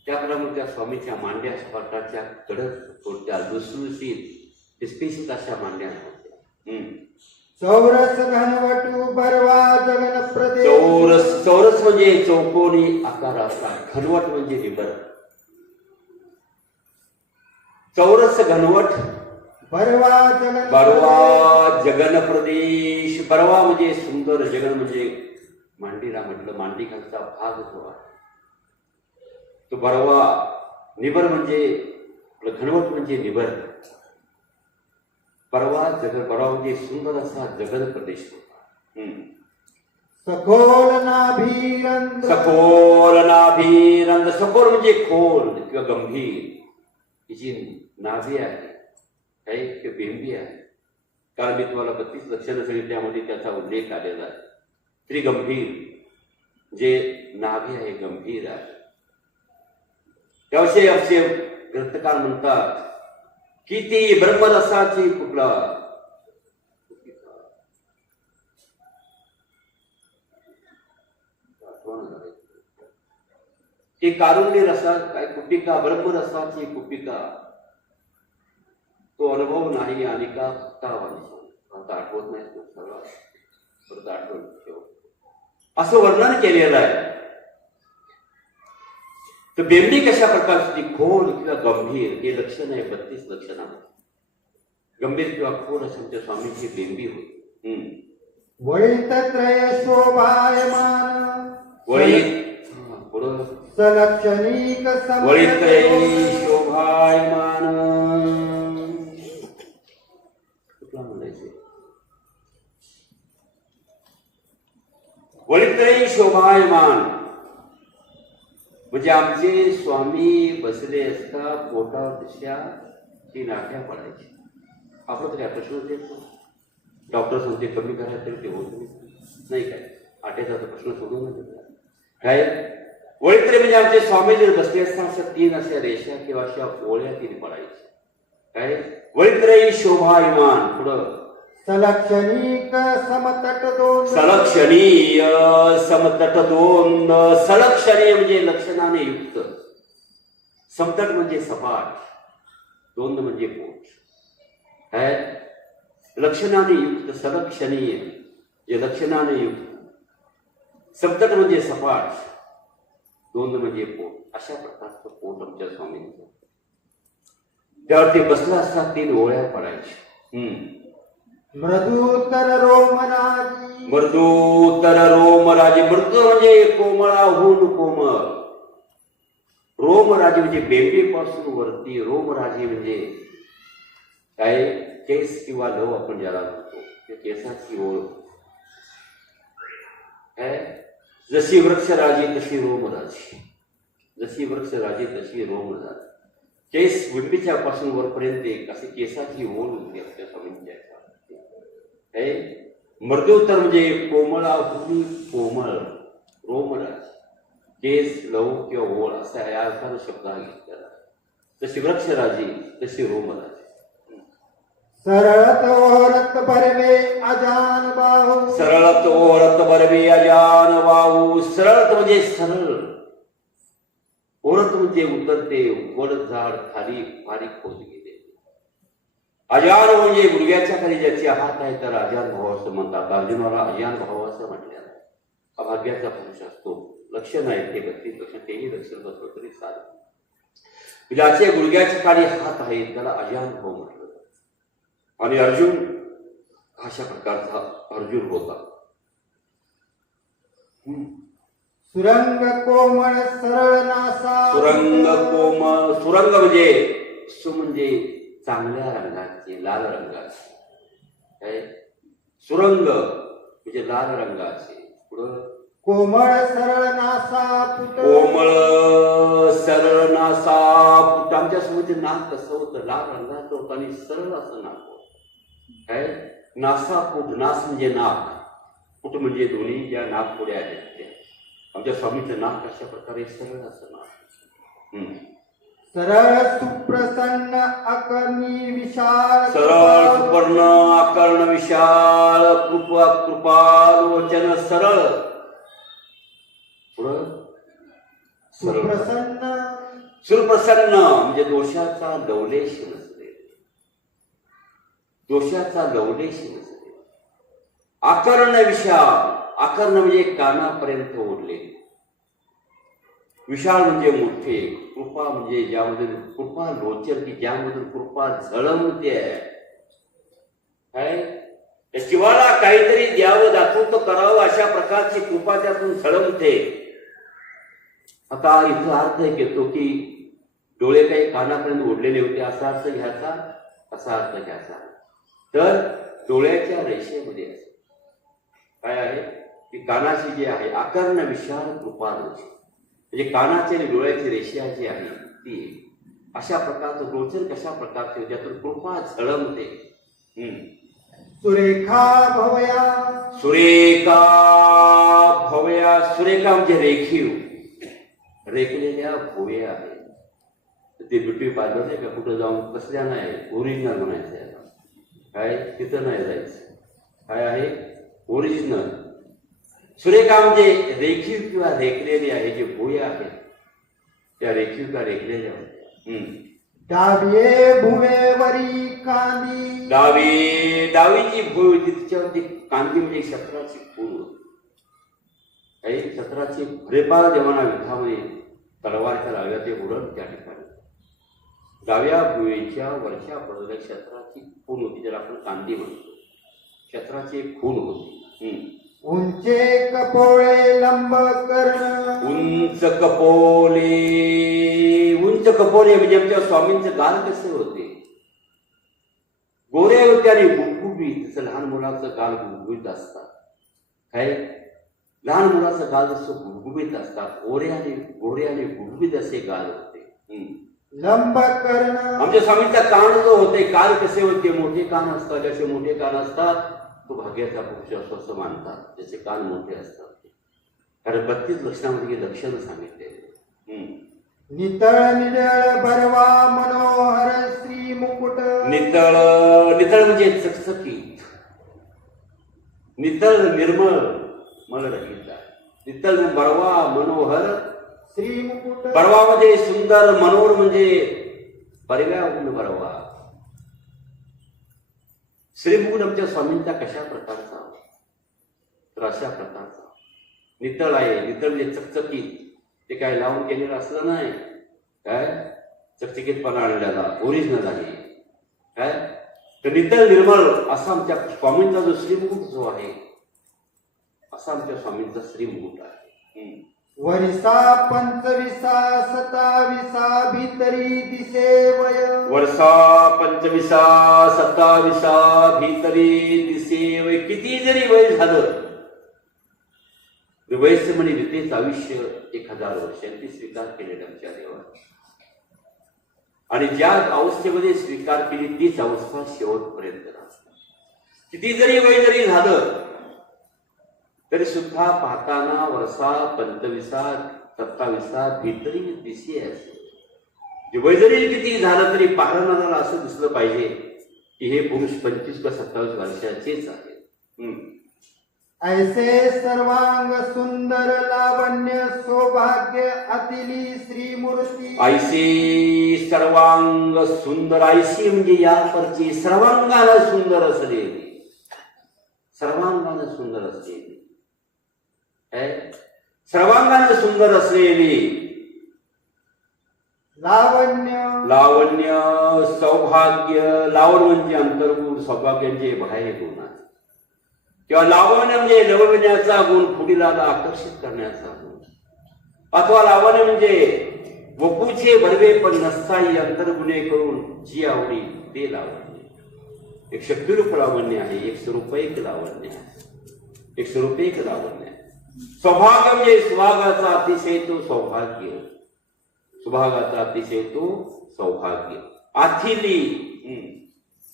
त्याप्रमाणे त्या स्वामीच्या मांड्या अशा प्रकारच्या कडक होत्या, लुसलुसीत फिसफिसीत अशा मांड्या होत्या. चौरस घनवटू बरवा जगन प्रदेश. चौरस. चौरस म्हणजे चौकोनी आकाराचा. घनवट म्हणजे निबर. चौरस घनवट. बरवा जगन. बरवा जगन प्रदेश. बरवा म्हणजे सुंदर, जगन म्हणजे मांडीला म्हटलं, मांडी खालचा भाग जो आहे तो बरवा. निबर म्हणजे घनवट म्हणजे निबर. परवा जगन. परवा म्हणजे सुंदर असा जगन प्रदेश होता. सखोल नाभीरंद. सखोल नाभीरंद. सखोल म्हणजे खोल किंवा गंभीर. तिची नाभी आहे काही किंवा बिंबी आहे. कारण मी तुम्हाला 32 लक्षणं सांगितल्यामध्ये त्याचा उल्लेख आलेला आहे. त्रिगंभीर जे नाभी आहे, गंभीर आहे. त्याविषयी आमचे ग्रंथकार म्हणतात की ती ब्रह्मरसाची कुठला ती कारुण्य रसा काय कुपिका, ब्रह्मरसाची कुपिका. तो अनुभव नाही आणि का आता आठवत नाही तो सगळा परत आठवण ठेव असं वर्णन केलेलं आहे. तर बेंबी कशा प्रकारची खोल किंवा गंभीर हे लक्षण आहे. 32 लक्षणामध्ये गंभीर किंवा खोल असं आमच्या स्वामींची बेंबी होती. वळितत्रय शोभायमान पुढं सलक्षणिक वळित्रय शोभायमान कुठला म्हणायचे वळित्रय शोभायमान म्हणजे आमचे स्वामी बसले असता पोटात दिशा ती नाट्या पडायची. आपण तरी प्रश्न देतो डॉक्टर सांगते कमी करायचं तरी ते होत नाही काय आट्याचा प्रश्न सोडून नाही काय. वळित्रे म्हणजे आमचे स्वामी जर बसले असता अशा 3 अशा रेषा किंवा अशा ओळ्या 3 पडायच्या काय. वळित्रयी शोभायमान पुढं सलक्षणिक समतट दोन सलक्षणीय समतट दोन. सलक्षणीय म्हणजे लक्षणाने युक्त, समतट म्हणजे सपाट, दोन म्हणजे पोट काय. लक्षणाने युक्त सलक्षणीय जे लक्षणाने युक्त, समतट म्हणजे सपाट, दोन म्हणजे पोट. अशा प्रकारचं पोट आमच्या स्वामींचं. त्यावर ते बसला असता 3 ओळ्या पडायच्या. मृदुतर रोमराजी मृदुतर रोमराजी. मृदू म्हणजे कोमळाहून कोमळ. रोमराजी म्हणजे बेंबीपासून वरती. रोमराजी म्हणजे काय केस किंवा लव आपण ज्याला म्हणतो ते केसाची ओळ काय. जशी वृक्षराजी तशी रोमराजी. जशी वृक्षराजी तशी रोमराजी. केस बिंबीच्या पासून वरपर्यंत एक अशी केसाची ओळ होती आपल्या स्वामींच्या. मृदुतर म्हणजे कोमळाहून कोमळ. रोमराज केस लव किंवा ओळ असा या अर्थानं शब्द हा घेतलेला. जशी वृक्षराजी तशी रोमराजी. सरळत ओरत बरवे अजान बाहू सरळत ओरत बरवे अजान वाहू. सरळत म्हणजे सरळ, ओरत म्हणजे उतरते, वड झाड खाली बारीक होत गेले. अजान म्हणजे गुडघ्याच्या खाली ज्याचे हात आहे तर अजान भाव असं म्हणतात. अर्जुनाला अजान भाव असं म्हटलेलं आहे. अभाग्याचा पुरुष असतो. लक्षण आहे ते 32 लक्षण, तेही लक्षण बसलं तरी चालेल. ज्याचे गुडघ्याच्या खाली हात आहेत त्याला अजान भाव म्हटलं. आणि अर्जुन अशा प्रकारचा अर्जुन होता. सुरंग कोमळ सरळ नासा सुरंग कोमळ. सुरंग म्हणजे सु म्हणजे चांगल्या रंगाचे, लाल रंगाचे काय. सुरंग म्हणजे लाल रंगाचे. पुढं कोमळ सरळ नासा पुट कोमळ सरळ नासा पुट. आमच्या समोरचे नाक कसं होतं लाल रंगाचं होतं आणि सरळ असं नाक होतं काय. NASA put. नास म्हणजे नाक, पुट म्हणजे दोन्ही ज्या नाकपुड्या आहेत त्या. आमच्या स्वामीचं नाक अशा प्रकारे सरळ असं नाक. सरळ सुप्रसन्न अकर्णी विशाल सरळ सुपर्ण आकर्ण विशाल कृपाल वचन सरळ. पुढं सुप्रसन्न सुप्रसन्न म्हणजे दोषाचा लवलेश नसले, दोषाचा लवलेश नसले. आकर्ण विशाल. आकर्ण म्हणजे कानापर्यंत ओढले. विशाल म्हणजे मोठे. कृपा म्हणजे ज्यामधून कृपा लोचन की ज्यामधून कृपा झळमते आहे काय. त्या जीवाला काहीतरी द्यावं, दाखवतो करावं अशा प्रकारची कृपा त्यातून झळमते. आता इथं अर्थ घेतो की डोळे काही कानापर्यंत ओढलेले होते असा अर्थ घ्यायचा, असा अर्थ घ्यायचा. तर डोळ्याच्या रेषेमध्ये असं काय आहे की कानाची जी आहे आकर्ण विशाल कृपा लोचन म्हणजे कानाची आणि डोळ्याची रेषा जी आहे ती अशा प्रकारचं लोचन कशा प्रकारचे ज्यातून कृपा झळमते. सुरेखा भवया. सुरेखा भवया. सुरेखा म्हणजे रेखीव, रेखलेल्या भुवया आहेत. ते बिटवी पाहिलं नाही का कुठं जाऊन कसल्या नाही ओरिजिनल म्हणायचं आहे काय. तिथं नाही जायचं काय आहे ओरिजिनल. सुरेखा म्हणजे रेखीव किंवा रेखलेली आहे. जे भुया आहेत त्या रेखीव किंवा रेखलेल्या होत्या. डाविये भुवेवरी कांदी डावीची भूमी होती, तिच्यावरती कांदी म्हणजे शस्त्राची खूण होती. काही शस्त्राची भरेपार देवाना युद्धामध्ये तलवारच्या लाव्या ते उडत त्या ठिकाणी डाव्या भुवेच्या वरच्या बाजूला शस्त्राची खूण होती, ज्याला आपण कांदी म्हणतो. शस्त्राची एक खूण होती. उंचे कपोळे लंब कर्ण उंच कपोले म्हणजे आमच्या स्वामींचे गाल कसे होते, गोरे होते आणि गुबगुबीत. जसं लहान मुलाचं गाल गुबगुबीत असतात, काय लहान मुलाचं गाल जसं गुबगुबीत असतात, गोरे आणि गुबगुबीत असे गाल होते. लंब कर्ण आमच्या स्वामींचा कान जो होते, कान कसे होते, मोठे कान असतात. जसे मोठे कान असतात तो भाग्याचा पुरुष असतो असं मानतात, त्याचे कान मोठे असतात. कारण 32 लक्षणामध्ये लक्षणं सांगितले. नितळ निळळ बरवा मनोहर श्री मुकुट नितळ म्हणजे चकचकीत, नितळ निर्मळ मलरहित. नितळ बरवा मनोहर श्री मुकुट बरवा म्हणजे सुंदर, मनोहर म्हणजे परव्याहून बरवा. श्रीमुकुट आमच्या स्वामींचा कशा प्रकारचा, तर अशा प्रकारचा नितळ आहे. नितळ म्हणजे चकचकीत, ते काय लावून केलेलं असलं नाही, काय चकचकीतपणा आणलेला ओरिजिनल आहे. काय तर नितळ निर्मळ असा आमच्या स्वामींचा जो श्रीमुकुट जो आहे, असा आमच्या स्वामींचा श्रीमुकुट आहे. वरिसा पंचविसा सताविसा भीतरी दिसे वय वर्षा 25 27 भीतरी दिसे वय. किती जरी वय झालं, वयस्य म्हणे वितेच आयुष्य 1000 वर्षांनी स्वीकार केलेल्या आमच्या देवाने. आणि ज्या अवस्थेमध्ये स्वीकार केली तीच अवस्था शेवटपर्यंत राहते. किती जरी वय जरी झालं तरी सुद्धा पाहताना वर्षा 25 27 भीतरी दिसे असे. वय जरी किती झालं तरी पाहणाऱ्याला असं दिसलं पाहिजे की हे पुरुष 25 का 27 वर्षाचेच आहे. ऐसे सर्वांग सुंदर लावण्य सौभाग्य अतिली श्रीमूर्ती ऐशी सर्वांग सुंदर. ऐशी म्हणजे यापरची सर्वांगानं सुंदर असलेली, सर्वांगानं सुंदर असलेली, सर्वांगानं सुंदर असलेली लावण्य सौभाग्य. लावण म्हणजे अंतर्गुण, सौभाग्याचे बाहेर गुण आहे. किंवा लावण्य म्हणजे लवण्याचा गुण, पुढीला आकर्षित करण्याचा गुण. अथवा लावण्य म्हणजे वपूचे भरवे पण नसताही अंतर्गुणे करून जी आवडी ते लावण्य. एक शक्तिरूप लावण्य आहे, एक स्वरूपैक लावण्य आहे, एक स्वरूपैक लावण्य आहे. सौभाग्य म्हणजे सुभागाचा अतिशय तो सौभाग्य, सुभागाचा अतिशय तो सौभाग्य. आथिली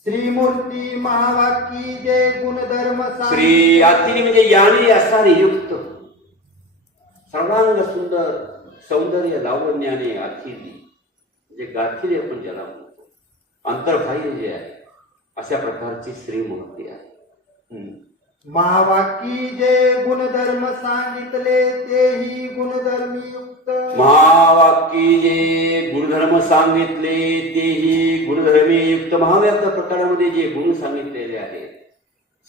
श्रीमूर्ती महावाकी जय गुणधर्म श्री. आथिली म्हणजे याने असाने युक्त, सर्वांग सुंदर सौंदर्य लावण्याने आथिली म्हणजे गाथिली आपण ज्याला म्हणतो, अंतर्बाह्य जे आहे अशा प्रकारची श्रीमूर्ती आहे. महावाकी जे गुणधर्म सांगितले तेही गुणधर्मी युक्त. महावाक्य जे गुणधर्म सांगितले तेही गुणधर्मी युक्त. महाव्याप्त प्रकारामध्ये जे गुण सांगितलेले आहेत,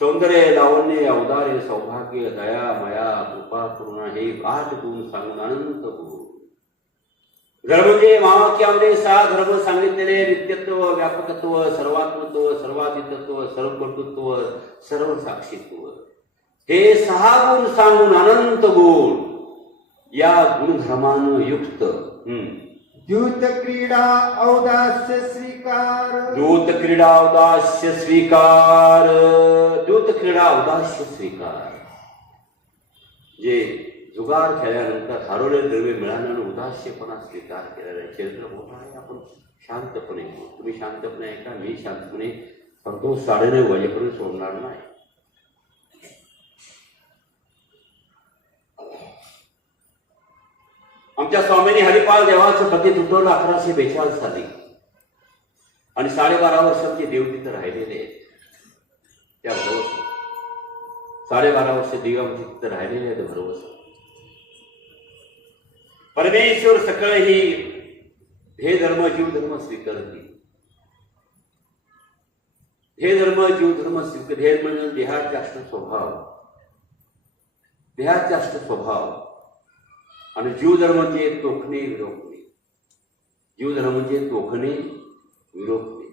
सौंदर्य लावण्य औदार्य सौभाग्य दया मया कृपा करुणा, हे 8 गुण सांगून अनंत गुण. धर्म म्हणजे महावाक्यामध्ये 6 धर्म सांगितलेले, नित्यत्व, व्यापकत्व, सर्वात्मत्व, सर्वातीतत्व, सर्वकर्तृत्व, सर्व साक्षीत्व. हे 6 गुण सांगून अनंत गुण या गुणधर्मानं युक्त. द्यूत क्रीडा औदास्य स्वीकार. द्यूत क्रीडा औदास्य स्वीकार. द्यूत क्रीडा औदास्य स्वीकार जे जुगार खेळल्यानंतर हरवलेले द्रव्य मिळाल्यानं उदास्यपणा स्वीकार केलेला आहे. चरित्र मोठा आहे, आपण शांतपणे, तुम्ही शांतपणे ऐका, मी शांतपणे सांगतो, 9:30 वाजेपर्यंत सोडणार नाही. आमच्या स्वामींनी हरिपाल देवाचं पती तुटवलं 1142 साली आणि 12.5 वर्षांचे देव तिथं राहिलेले आहेत. त्या भरवस 12.5 वर्ष देव आमचे तिथं राहिलेले आहेत. भरवस परमेश्वर सकळ ही हे धर्म जीव धर्म स्वीकारती. हे धर्म जीव धर्म स्वीकार. हे म्हणजे देहाचे अष्ट स्वभाव, देहाचे अष्ट स्वभाव. आणि जीव धर्माचे तोखणे विरोखणे. जीव धर्माचे तोखणे विरोखणे.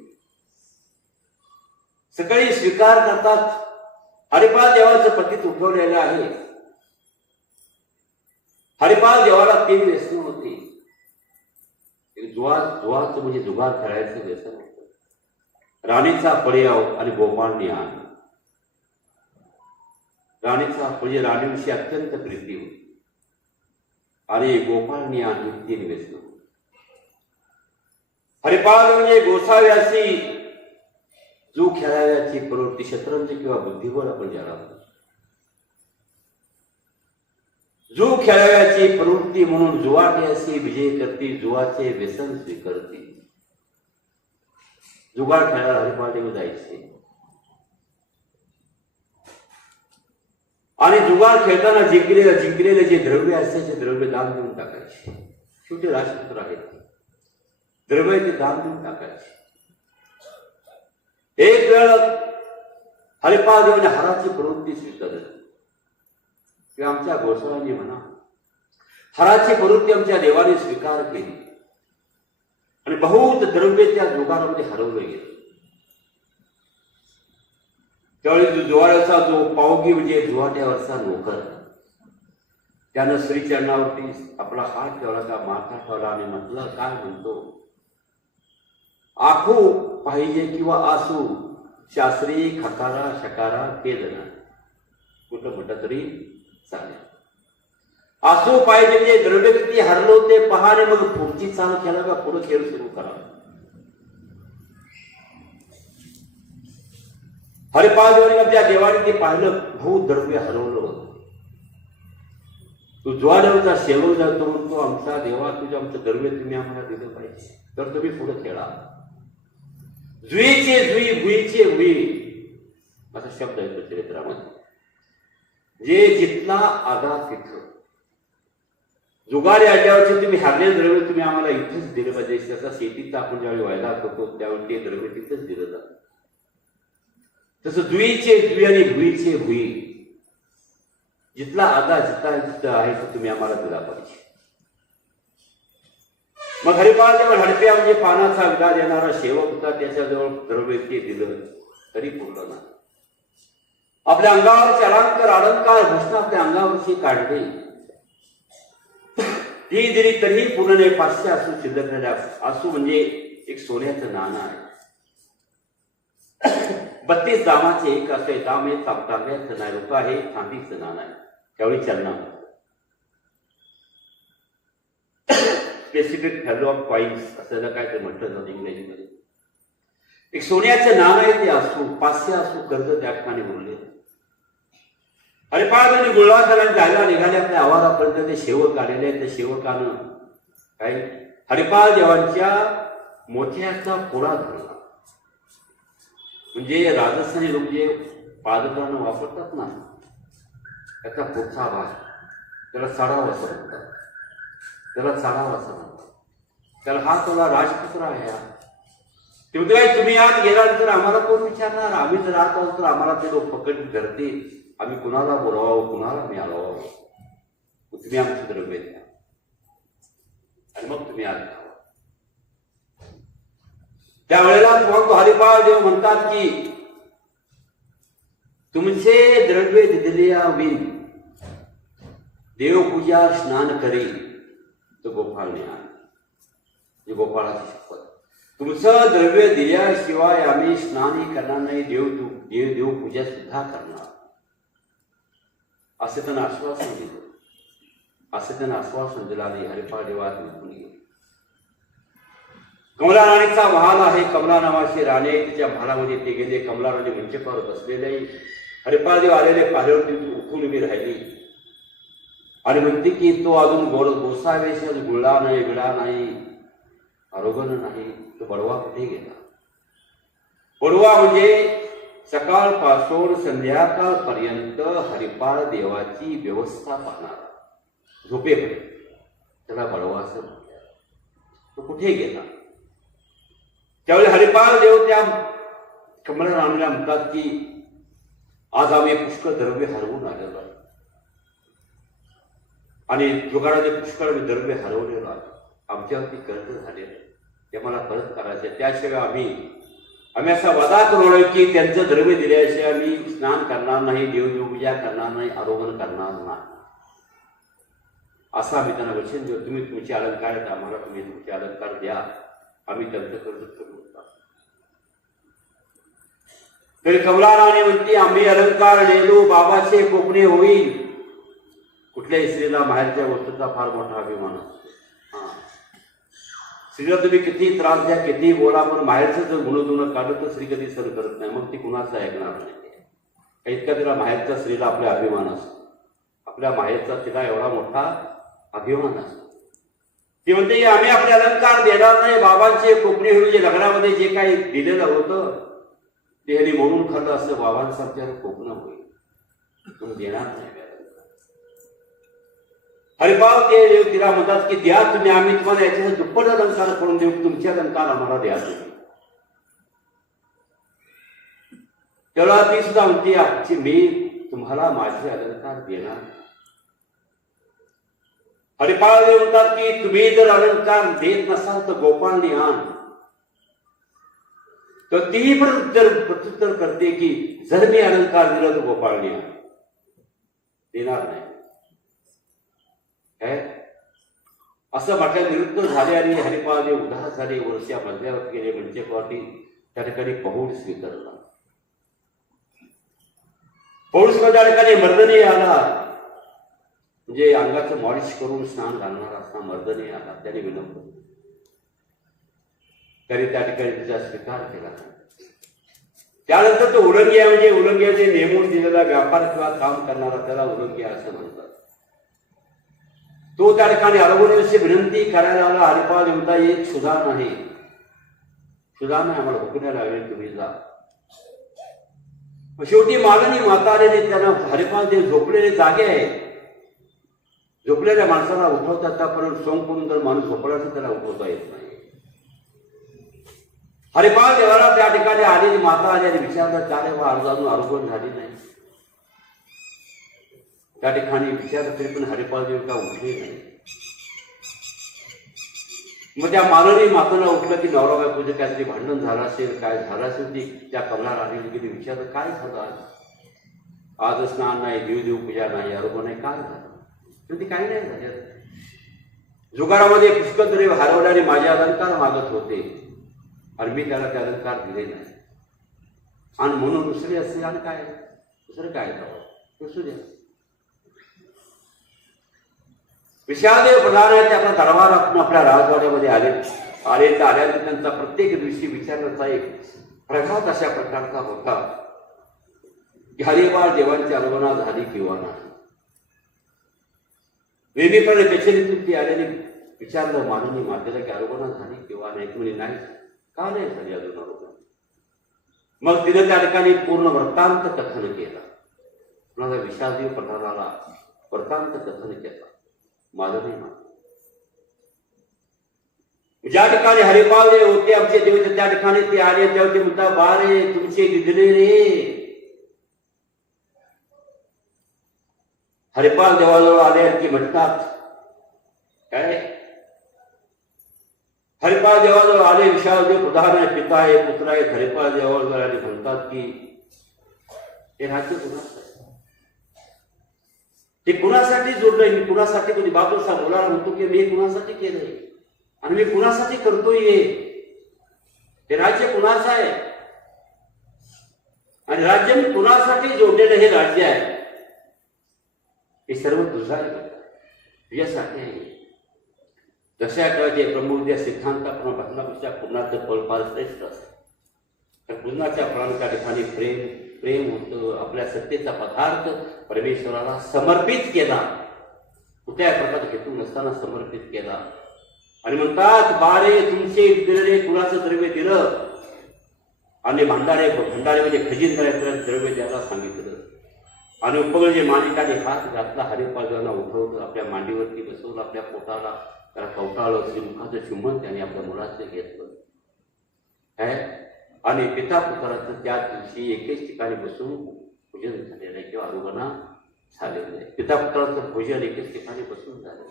सकाळी स्वीकार करतात. हरिपाल देवाचं पतीत उठवलेलं आहे. हरिपाल देवाला 3 व्यसन होती. एक जुवाचं म्हणजे जुगार खेळायचं व्यसन होतं. राणीचा पर्याव आणि गोपाळ ज्ञान. राणीचा म्हणजे राणीविषयी अत्यंत प्रीती होती आणि गोपाळ ज्ञान ही 3 व्यसन होती. हरिपाल म्हणजे गोसाव्याची जू खेळाव्याची प्रवृत्ती, शतरंज किंवा बुद्धिबळ आपण ज्याला म्हणतो. जू खेळाव्याची प्रवृत्ती म्हणून जुवाट्याशी विजय करती, जुवाचे व्यसन स्वीकारती. जुगार खेळायला हरिपाल देव जायचे आणि जुगार खेळताना जिंकलेले जे द्रव्य असायचे द्रव्य दान देऊन टाकायचे. शेवटी राजपुत्र आहेत, द्रव्याचे दान देऊन टाकायचे. एक वेळ हरिपाल देवाने हराची प्रवृत्ती स्वीकारली किंवा आमच्या गोसाव्यांनी म्हणा हराची प्रवृत्ती आमच्या देवाने स्वीकार केली आणि बहुत द्रव्य त्या जुगारामध्ये हरवलं गेलं. त्यावेळी जुवाऱ्याचा जो पावगी म्हणजे जुवाट्यावरचा नोकर त्यानं श्रीचरणावरती आपला हात ठेवला का माथा ठेवला आणि म्हटलं, काय म्हणतो, आखू पाहिजे किंवा आसू शास्त्री खकारा शकारा केलं ना, कुठं म्हटलं तरी चालेल. आसू पाहिजे म्हणजे द्रव्य किती हरलो ते पहाणे मग पुढची चाल केला का पुढे खेळ सुरू करा. हरिपाल देवाने त्या देवाने ते पाहिलं, भूत द्रव्य हरवलं होतं. तू ज्वादेवचा सेवक जातो म्हणतो, आमचा देवा तुझं आमचं द्रव्य तुम्ही आम्हाला दिलं पाहिजे तर तुम्ही पुढे खेळा. जुईचे जुई भुईचे भुई असा शब्द आहे चरित्रामध्ये. जे जिथला आगा तिथं जुगारी आल्यावरचे तुम्ही हारलेले द्रव्य तुम्ही आम्हाला इथेच दिलं पाहिजे. त्याचा शेतीचा आपण ज्यावेळी वायदा करतो त्यावेळी ते द्रव्य तिथेच दिलं जातं. तसं जुईचे जुई आणि भुईचे भुई, जिथला आगा जिथं आहे तो तुम्ही आम्हाला दिला पाहिजे. मग हरिपाल देव हडप्या म्हणजे पानाचा विडा देणारा सेवक होता, त्याच्याजवळ द्रव्य ते दिलं तरी पुरलं नाही. आपल्या अंगावरचे अलंकार भूषण आपल्या अंगावरची काढले ती दिली तरीही पूर्ण नाही. 500 आसू शिल्लक राहिल्या. आसू म्हणजे एक सोन्याचं नाणं आहे. 32 दामाचे एक असे दाम आहे. तांब्याचं नाही, रुपा हे चांदीचं नाणं आहे. त्यावेळी चलना स्पेसिफिक व्हॅल्यू ऑफ कॉइन्स असं काय ते म्हटलं जातं इंग्रजीमध्ये. एक सोन्याचं नाणं आहे ते आसू. 500 आसू कर्ज त्या ठिकाणी उरले. हरिपाल आणि गुळवासाला जायला निघाले आपल्या आवारापर्यंत. ते सेवक आलेले आहेत. त्या सेवकानं काही हरिपाल देवांच्या मोठ्याचा पोळा धरला. म्हणजे राजस्थानी लोक जे पादत्रानं वापरतात ना त्याचा पुढचा भाग त्याला चढाव असं म्हणतात. त्याला चढाव असं म्हणतात. त्याला हा तुला राजपुत्र आहे. ते म्हणतो, तुम्ही आत गेल्यानंतर आम्हाला कोण विचारणार? आम्ही जर आत आलो तर आम्हाला ते लोक पकड धरतील. आम्ही कुणाला बोलावं, कुणाला मिळावं. तुम्ही आमचं द्रव्य द्या आणि मग तुम्ही आत घ्यावं. त्यावेळेला तुम्हाला हरिपाल देव म्हणतात की तुमचे द्रव्य दिदलिया विन देवपूजा स्नान करी तो गोपाळने आण. गोपाळाची शपथ, तुमचं द्रव्य दिल्याशिवाय आम्ही स्नानही करणार नाही, देवपूजा सुद्धा करणार. असं त्यांना आश्वासन दिलं. असं त्यांना आश्वासन दिलं आणि हरिपाल देवात निघून गेले. कमला राणीचा महाल आहे. कमला नावाची राणी आहे. तिच्या महालामध्ये ते गेले. कमला राणी मंचपावर बसलेले. हरिपाल देव आलेले पाहिल्यावरती उठून उभी राहिली आणि म्हणते की तो अजून गोसावेश गुळला नाही, विडा नाही, आरोगण नाही. तो बडवा कुठे गेला? बडवा म्हणजे सकाळपासून संध्याकाळपर्यंत हरिपाल देवाची व्यवस्था पाहणार झोपेपर्यंत त्याला बडवा असं म्हणतात. तो कुठे गेला? त्यावेळी हरिपाल देव त्या कमला राणीला म्हणतात की आज आम्ही पुष्कळ द्रव्य हरवून आलेलो आहे आणि जुगाराचे पुष्कळ द्रव्य हरवलेलो आहे. आमच्यावरती कर्ज झालेलं आहे, ते मला परत करायचं. त्याशिवाय आम्ही असा वादा करू की त्यांचं द्रव्य दिल्याशिवाय आम्ही स्नान करणार नाही, देवपूजा करणार नाही, आरोहण करणार नाही, असं आम्ही त्यांना वचन देऊ. तुम्ही तुमचे अलंकार आहेत, आम्हाला तुम्ही तुमचे अलंकार द्या, आम्ही त्यांचं कर्ज करू. तरी कमला राणी म्हणते आम्ही अलंकार नेलो, बाबाचे कोकणे होईल. कुठल्याही स्त्रीला माहेरच्या वस्तूचा फार मोठा अभिमान असतो. स्त्रीला तुम्ही किती त्रास द्या, किती बोला, पण माहेरचं जर गुणधुणं काढलं तर स्त्री कधी सहन करत नाही. मग ती कुणाचं ऐकणार नाही. इतका तिला माहेरच्या स्त्रीला आपला अभिमान असतो, आपल्या माहेरचा तिला एवढा मोठा अभिमान असतो. ती म्हणते की आम्ही आपले अलंकार देणार नाही, बाबांचे कोकणे होईल. जे लग्नामध्ये जे काही दिलेलं होतं ते ह्यांनी म्हणून खाल्लं असं बाबांसारख्या कोकणं होईल, पण देणार नाही. हरिपाल ते तिला म्हणतात की द्या तुम्ही, आम्ही तुम्हाला याच्या दुप्पट अलंकार करून देऊ, तुमचे अलंकार आम्हाला द्या तुम्ही. तेव्हा ती सुद्धा म्हणते आजची मी तुम्हाला माझे अलंकार देणार. हरिपाल देव म्हणतात की तुम्ही जर अलंकार देत नसाल तर गोपाळने आण. तर ती पण प्रत्युत्तर करते की जर मी अलंकार दिला तर गोपाळने आण. देणार नाही असं म्हटल्या विरुद्ध झाले आणि हरिपाल देव उदास झाले. वर्षा मध्यावर गेले म्हणजे पाठी त्या ठिकाणी पौढ स्वीकारला. पौढ त्या ठिकाणी मर्दनी आला, म्हणजे अंगाचं मॉलिश करून स्नान घालणार असता मर्दनी आला. त्याने विनंती तरी त्या ठिकाणी तिचा स्वीकार केला. त्यानंतर तो उलंगिया, म्हणजे उलंगियाचे नेमून दिलेला व्यापार किंवा काम करणारा त्याला उलंगिया असं म्हणतात. तो त्या ठिकाणी अरगोनीशी विनंती करायला आला. हरिपाल म्हणता एक सुधार नाही, सुधार नाही, आम्हाला हुकण्याला हवे, तुम्ही जा. शेवटी मालनी माता आलेली, त्यांना हरिपाल देव झोपलेले जागे आहे. झोपलेल्या माणसाला उठवता परंतु सोंग करून जर माणूस झोपला तर त्याला उठवता येत नाही. हरिपाल देवाला त्या ठिकाणी आलेली माता आली आणि विचारलं चार वा अर्जातून आरोग्य झाली नाही. त्या ठिकाणी विचारलं तरी पण हरिपाल देव का उठले नाही. मग त्या मालनी माताला उठलं की नवरा बायकोचं काहीतरी भांडण झालं असेल, काय झालं असेल. ती त्या कमला राणीने गेली विचारलं काय झालं आज स्नान नाही, देव पूजा नाही, आरोग्य नाही, काय झालं? तर ती काही नाही झालं. जुगारामध्ये पुष्कळ तरी हरवल्याने माझे अलंकार मागत होते आणि मी त्याला ते अलंकार दिले नाही, आणि म्हणून दुसरे असे आणि काय दुसरं काय असू द्या. विशालदेव प्रधान ते आपला दरबार आपण आपल्या राजवाड्यामध्ये आले तर आल्यानंतर त्यांचा प्रत्येक दिवशी विचारण्याचा एक प्रघात अशा प्रकारचा होता की हरिपाल देवांची अवगणना झाली किंवा नाही. नेहमीपणे पेशेरीतून ती आलेली विचारलं माननी मातेला की अवगणना झाली किंवा नाही. म्हणे नाही, का नाही झाली अजून अवगणना? मग तिने त्या ठिकाणी पूर्ण वृत्तांत कथन केलं. कुणाला विशालदेव प्रधानाला वृत्तांत कथन केलं मालनी माता. ज्या ठिकाणी हरिपाल देव होते आमचे देव, त्या ठिकाणी ते आले तेव्हा ते म्हणता बारे तुमचे दिदले रे. हरिपाल देवाजवळ आले की म्हणतात काय, हरिपाल देवाजवळ आले विशालदेव प्रधान आहे, पिता आहे, पुत्र आहे. हरिपाल देवाजवळ आले म्हणतात की हे राज्य कुणाचं आहे, ते कुणासाठी जोडलंय, मी कुणासाठी कधी बाबा मुलाला म्हणतो की मी कुणासाठी केलंय आणि मी कुणासाठी करतोय. हे राज्य कुणाचं आहे आणि राज्य मी कुणासाठी जोडलेलं हे राज्य आहे. हे सर्व तुझा आहे, तुझ्यासाठी आहे. जशा कळते प्रमुख सिद्धांताप्रमाणे भजनापेक्षा पूर्णाचं फळ फार श्रेष्ठ असतं. तर पूर्णाच्या फळांच्या ठिकाणी प्रेम होतं. आपल्या सत्तेचा पदार्थ परमेश्वराला समर्पित केला, कुठल्या प्रकारचा हेतू नसताना समर्पित केला. आणि म्हणतात बारे तुमचे दिलेले कुणाचं द्रव्य दिलं आणि भंडारे म्हणजे खजिनदाराचं द्रव्य द्यायला सांगितलं. आणि उपगळ जे मालिकाने हात घातला, हरिपाल देवांना उठवलं, आपल्या मांडीवरती बसवलं, आपल्या पोटाला त्याला कवटाळं श्रीमुखाचं चुंबन त्याने आपल्या मुलाचं घेतलं काय आणि पिता पुत्राचं त्या दिवशी एकेच ठिकाणी बसून पूजन झालेलं आहे किंवा आरोगणा झालेलं आहे. पिता पुत्राचं भोजन एकेच ठिकाणी बसून झालं.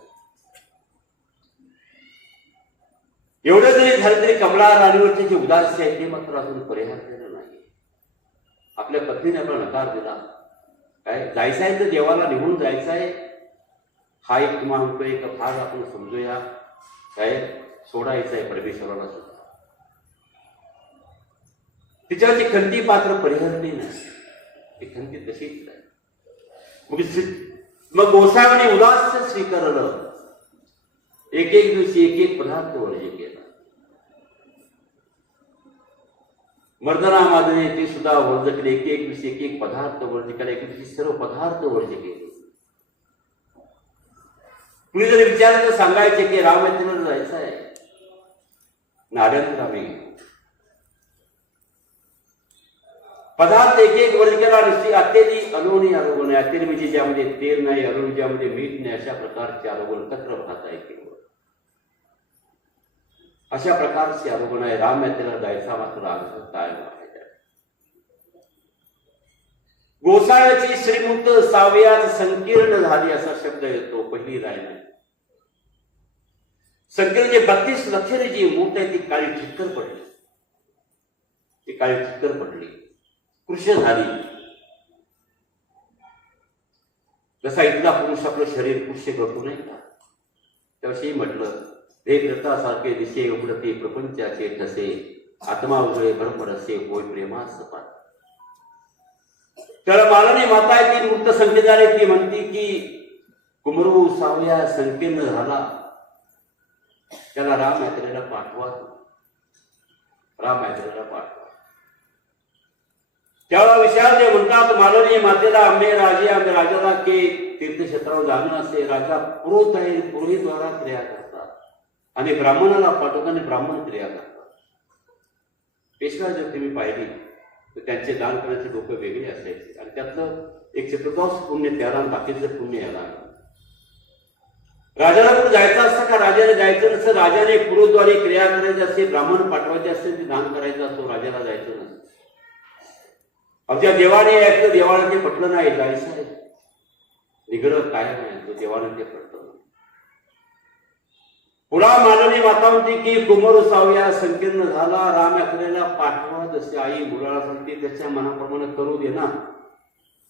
एवढं जरी झालं तरी कमला राणीवरचे जे उदास आहे ते मात्र अजून परिहार केलं नाही. आपल्या पत्नीने आपला नकार दिला. काय जायचं आहे तर देवाला निघून जायचं आहे हा एक किंवा म्हणतो एक भाग आपण समजूया. काय सोडायचं आहे परमेश्वराला सुद्धा. तिच्यावरची खंती पात्र परिहरली नाही. ती खंती तशीच आहे. मग गोसाव्याने उदास स्वीकारलं. एक एक दिवशी एक एक पदार्थ वर्ज्य केला. मर्दना मादने ते सुद्धा वर्ज केले. एक एक दिवशी एक एक पदार्थ वर्ज्य केला. एक दिवशी सर्व पदार्थ वर्ज्य केले. कुणी जरी विचारलं तर सांगायचे की रामयात्रेला जायचं आहे नाड्यात आम्ही पदार्थ एक एक वर्ज केला. नुसती अत्तेली अलोणी आरोगण आहे. अत्तेली म्हणजे ज्यामध्ये तेल नाही अलोणी ज्यामध्ये मीठ नाही अशा प्रकारचे आरोगण तत्र भात आहे केवळ. अशा प्रकारचे आरोगण आहे. रामयात्रेला जायचा मात्र आग्रह कायम आहे. गोसाव्याची श्रीमुक्त सावयात संकीर्ण झाली असा शब्द येतो पहिली लाईन. संकीर्ण जे 32 लक्षणे जी मूर्त आहे ती काळी ठिक्कर पडली. ती काळी ठिक्कर पडली कृष्ण झाली. जसा इथला पुरुष आपलं शरीर पुष्य करतो नाही का त्याविषयी म्हटलं हे कृतासारखे दिसे उघडते प्रपंचाचे ठसे आत्मा उघडे भरभरसे होय प्रेमास पाठ. त्याला मालाने माता आहे ती मूर्त संकेताने ती म्हणते की कुमरू सावया संकीर्ण झाला त्याला राम यात्रेला पाठवा. राम यात्रेला पाठवा. त्यावेळेला विचारले म्हणतात मालनी मातेला आंबे राजे आंबे राजाला के तीर्थक्षेत्रावर जाणं असे राजा पुरोहित आहे पुरोहितद्वारा क्रिया करतात आणि ब्राह्मणाला पाठवताना ब्राह्मण क्रिया करतात. पेशवा जर तुम्ही पाहिली तर त्यांचे दान करण्याचे लोक वेगळे असायचे आणि त्यातलं एक चतुर्थांश पुण्य त्याला बाकीचं पुण्य याला. राजाला कुठं जायचं असतं का राजाला जायचं नसतं. राजाने पुरोहितद्वारे क्रिया करायची असते ब्राह्मण पाठवायचे असते ते दान करायचं असतो राजाला जायचं नसतं. आमच्या देवाने ऐकलं देवाला ते पटलं नाही जायचं आहे निग्रह कायम आहे तो देवाने ते पटलं. पुन्हा माननी माता म्हणते की कुमार सावया संकीर्ण झाला राम यात्रेला पाठवा. जसे आई मुलाला सांगते त्याच्या मनाप्रमाणे करू दे ना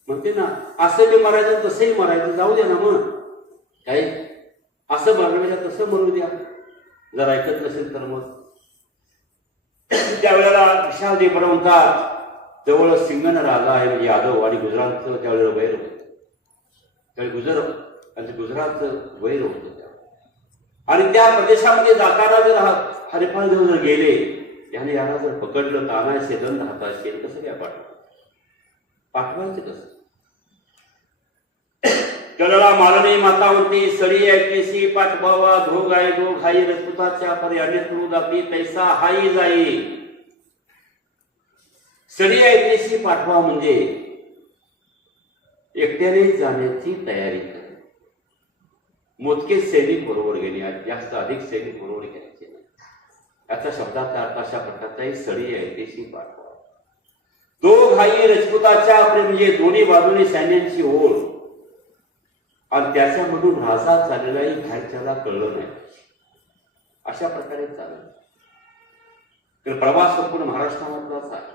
म्हणते ना. असं बी मरायचं तसंही मरायचं जाऊ दे ना. मग काय असं मरण्यापेक्षा तसं मरू द्या जर ऐकत नसेल तर. मग त्यावेळेला विशाल देव म्हणता जवळ सिंगन राजा आहे म्हणजे यादव आणि गुजरातचं त्यावेळेला वैर होतं. त्यावेळी गुजरातचं वैर होतं आणि त्या प्रदेशामध्ये जाताना जर हरिपाल देव जर गेले याने याला जर पकडलं तानाशे दंड हाताशे कसं काय पाठवायचं कसं. त्याला मालनी माता म्हणते सळी ऐकलेसी पाठवावा धो गाय धो घाई रजपुताच्या पर्याने तुळू दापी तैसा हाई जाई. सळी ऐकलेसी पाठवा म्हणजे एकट्याने जाण्याची तयारी कर. मोजके सैनिक बरोबर घेणे जास्त अधिक सैनिक बरोबर घ्यायचे नाही. याचा शब्दाचा अर्थ अशा प्रकारचाही सळी ऐकलेसी पाठवा. दो घाई रजपुताच्या म्हणजे दोन्ही बाजूने सैन्यांची ओढ आणि त्याच्यामधून राजा चाललेलाही घायच्याला कळलं नाही. अशा प्रकारे चाललं तर प्रवास संपूर्ण महाराष्ट्रामधलाच आहे.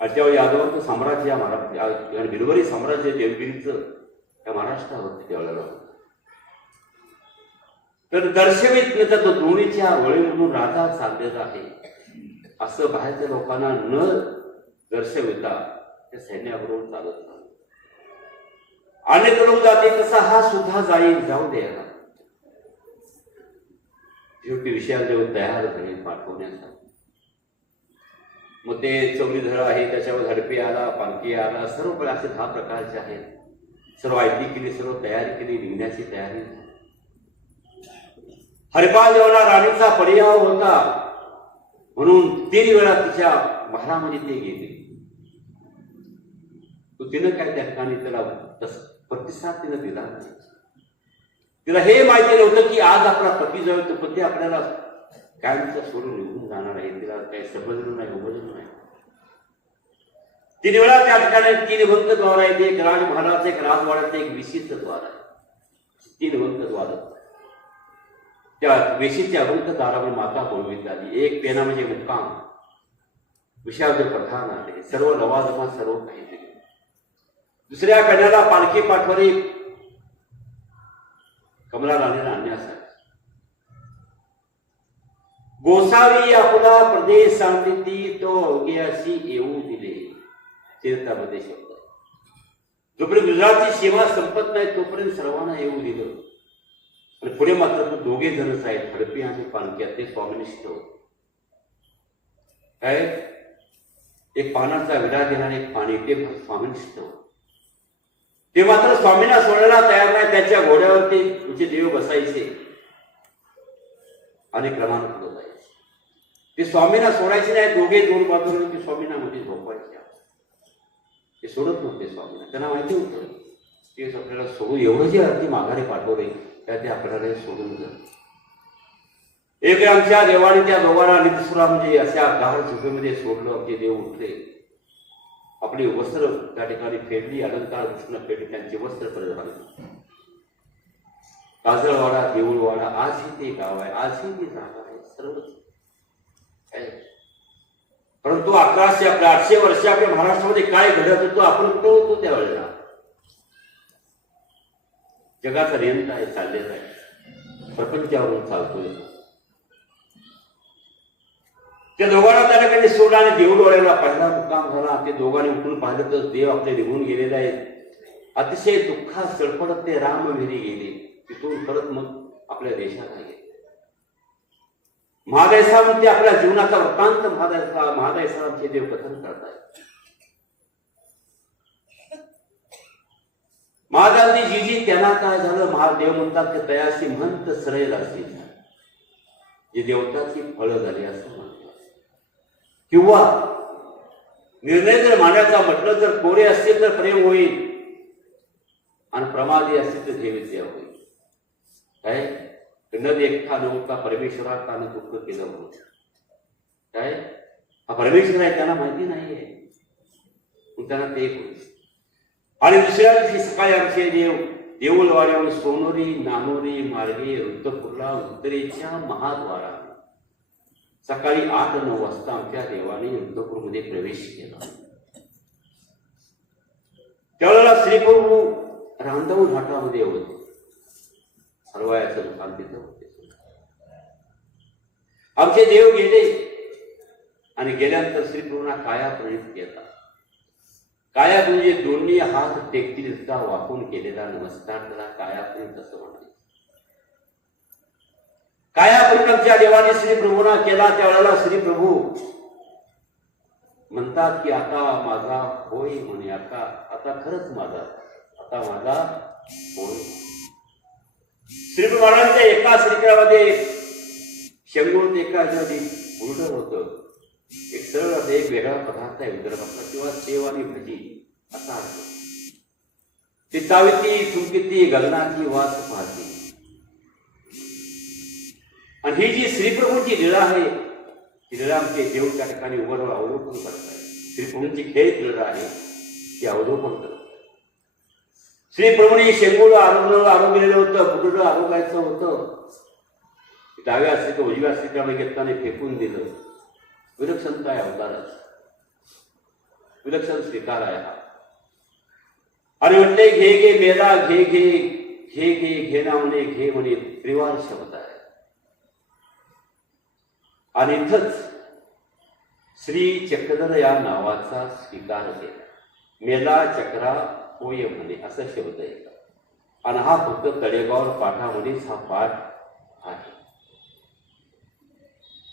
आणि त्यावेळी यादवांचं साम्राज्य या महाराष्ट्र बिरवरी साम्राज्य देवगिरीचं या महाराष्ट्रावरती त्यावेळेला होतं. तर दर्शवित मिळतात दोन्हीच्या वळीमधून राजा चाललेला आहे असं बाहेरच्या लोकांना न दर्शविता त्या सैन्याबरोबर चालत नाही. अनेक लोक जाते तसा हा सुद्धा जाईल जाऊ द्यायला. शेवटी विषयाला देव तयार झाले पाठवण्यासाठी. मग ते चौरीधर आहे त्याच्यावर झडपे आला पालखी आला सर्व असे 10 प्रकारचे आहेत. सर्व आयती केली सर्व तयारी केली निघण्याची तयारी झाली. हरिपाल देवाला राणीचा पर्याय होता म्हणून 3 वेळा तिच्या महालामध्ये ते गेले. तो तिनं काय त्या ठिकाणी त्याला प्रतिसाद तिनं दिला नाही. तिला हे माहिती नव्हतं की आज आपला पती जो आहे तो पती आपल्याला कायमचा सोडून निघून जाणार आहे. तिला काही समजलं नाही, उमजलं नाही. 3 वेळा त्या ठिकाणी 3 वंत द्वार आहेत. एक राजमहालाचं, एक राजवाड्याचं, एक विशिष्ट द्वार आहे. 3 वंत द्वार. त्या वेशीच्या अवंत दारावर माता बोलवीत आली. एक पेना म्हणजे मुक्काम, विषयाचे प्रधान आले, सर्व लवाजमा सर्व काही दिले. दुसऱ्या कन्याला पालखी पाठवली कमला राणीला आणण्यासाठी. गोसावी आपला प्रदेश सांगती तो अवघ्याशी येऊ दिले. चरित्रामध्ये शब्द आहे. जोपर्यंत गुजरातची सेवा संपत नाही तोपर्यंत सर्वांना येऊ दिलं. आणि पुढे मात्र तो 2 जणच आहेत, हडपी आणि पालखी. ते स्वामिनिष्ठ काय, एक पानाचा विडा घेणारे, एक पाणी, ते स्वामिनिष्ठ. ते मात्र स्वामींना सोडायला तयार नाही. त्याच्या घोड्यावरती तुझे देव बसायचे आणि क्रमानं पुढे जायचे. ते स्वामींना सोडायचे नाही. 2 बाजूला ते स्वामींना मध्ये झोपवायचे. ते सोडत नव्हते स्वामींना. त्यांना माहिती होतं ते आपल्याला सोडून एवढं जे अगदी माघारी पाठवले त्या ते आपल्याला सोडून जात. एक आमच्या देवाने त्या दोघांना नितसुरा म्हणजे अशा गाढ झोपेमध्ये सोडलं. आमचे देव उठले, आपली वस्त्र त्या ठिकाणी फेडली, अलंकार कृष्ण फेडली, त्यांचे वस्त्र परिधान. काजळवाडा, देऊळवाडा, आजही ते गाव आहे, आजही ती जागा आहे, सर्वच. परंतु 1100 आपल्या 800 वर्ष आपल्या महाराष्ट्रामध्ये काय घडत होतो आपण कुठं होतो त्यावेळेला. जगाचा नियंत्रण आहे, चाललेला आहे, प्रपंचावरून चालतोय. त्या दोघांना त्या ठिकाणी सोडला आणि देऊळवाड्याला पहिला मुक्काम झाला. ते दोघांनी उठून पाहिलं तर देव आपले निघून गेलेले आहेत. अतिशय दुःखात सडपडत ते रामविरी गेले. तिथून परत मग आपल्या देशाला गेले. महादेसामध्ये आपल्या जीवनाचा वृत्तांत महादेसाचे देव कथन करतायत. महादाजी जी त्यांना काय झालं, महादेव म्हणतात की तयासी महंत श्रेय असेल जे देवताची फळं झाली असं म्हणतात. किंवा निर्णय जर मांडायचा म्हटलं तर कोरे असतील तर प्रेम होईल आणि प्रमादी असतील तर देवविद्या होईल. काय न देखता नव्हता परमेश्वरात आणि दुःख केलं होतं. काय हा परमेश्वर आहे त्यांना माहिती नाहीये, त्यांना ते होत. आणि दुसऱ्या दिवशी सकाळी आमचे देव देऊळवाड्यावर सोनोरी नानोरी मार्गे रुद्रपूरला उत्तरेच्या महाद्वारा सकाळी 8-9 वाजता आमच्या देवाने रुद्रपूरमध्ये प्रवेश केला. त्यावेळेला श्रीप्रभू रांधव घाटामध्ये होते. हलवायाचं दुकान तिथं होते. आमचे देव गेले आणि गेल्यानंतर श्रीप्रभूंना काया प्रणित केला. काया म्हणजे दोन्ही हात टेकतीचा वाकून केलेला नमस्कार, त्याला काया प्रणित असं म्हणतात. काया प्रणित आमच्या देवाने श्रीप्रभूंना केला. त्यावेळेला श्रीप्रभू म्हणतात की आता माझा होय म्हणे, आता खरंच माझा, आता माझा होय. श्रीप्रभू महाराजांच्या एका श्रीकरामध्ये शंभर एका उलट होतं. एक सरळ असं एक वेगळा पदार्थ आहे विदर्भातला किंवा सेव आणि भजी असा अर्थ. ती चाविती चुंकिती गगनाची वास पाहते. आणि ही जी श्रीप्रभूंची लीळा आहे ती लीळा आमचे देव त्या ठिकाणी उभं अवलोकन करताय. श्रीप्रभूंची खेळ लीळा आहे ती अवलोकन करत. श्रीप्रभूंनी शेंगोळ आरोग्यलेलं होतं, बुडुडं आरोग्याचं होतं. डाव्या असते तर उजव्या अस्तित्वाने घेतल्याने फेकून दिलं. विलक्षणता आहे अवताराच, विलक्षण स्वीकार आहे हा. आणि म्हटले घे घे मेला घे घे घे घे घे ना म्हणे घे म्हणे त्रिवार शब्द आहे. आणि इथंच श्री चक्रधर या नावाचा स्वीकार केला. मेला चक्रा होय म्हणे असं शब्द आहे. आणि हा फक्त तळेगाव पाठामध्येच हा पाठ आहे.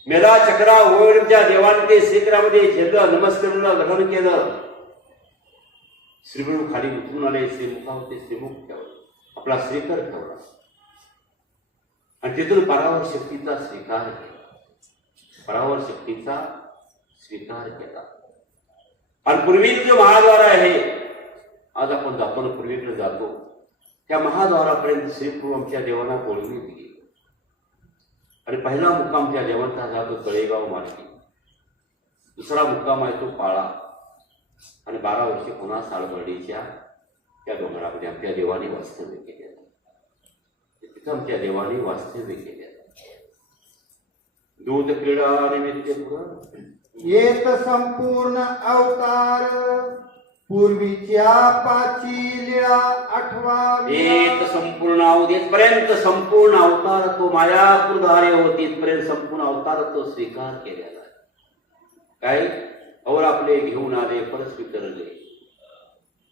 मेला चक्रा ओळच्या देवाने ते श्रीकरामध्ये झेललं, नमस्कारला ग्रहण केलं. श्रीप्रभू खाली उतरून आले. श्रीमुखावरती श्रीमुख ठेवलं, आपला श्रीकर ठेवला आणि तिथून परावर शक्तीचा स्वीकार केला. परावर शक्तीचा स्वीकार केला. आणि पूर्वी जो महाद्वार आहे, आज आपण जातो पूर्वीकडे जातो त्या महाद्वारापर्यंत श्रीप्रभू आमच्या देवांना बोलवीत गेले आणि पहिला मुक्काम त्या देवांचा झाला तो तळेगाव मार्गी, दुसरा मुक्काम आहे तो पाळा आणि 12 वर्षे पुन्हा सालबर्डीच्या त्या डोंगरामध्ये आमच्या देवाने वास्तव्य केले. तिथं आमच्या देवाने वास्तव्य केले. दूध क्रीडा निमित्त पुढं येत संपूर्ण अवतार, पूर्वीच्या पाची लीळा आठवावी. एक संपूर्ण अवधीपर्यंत संपूर्ण अवतार तो मायापूरधारे होती, इथपर्यंत संपूर्ण अवतार तो स्वीकार केलेला. काय और आपले घेऊन आले, परत स्वीकारले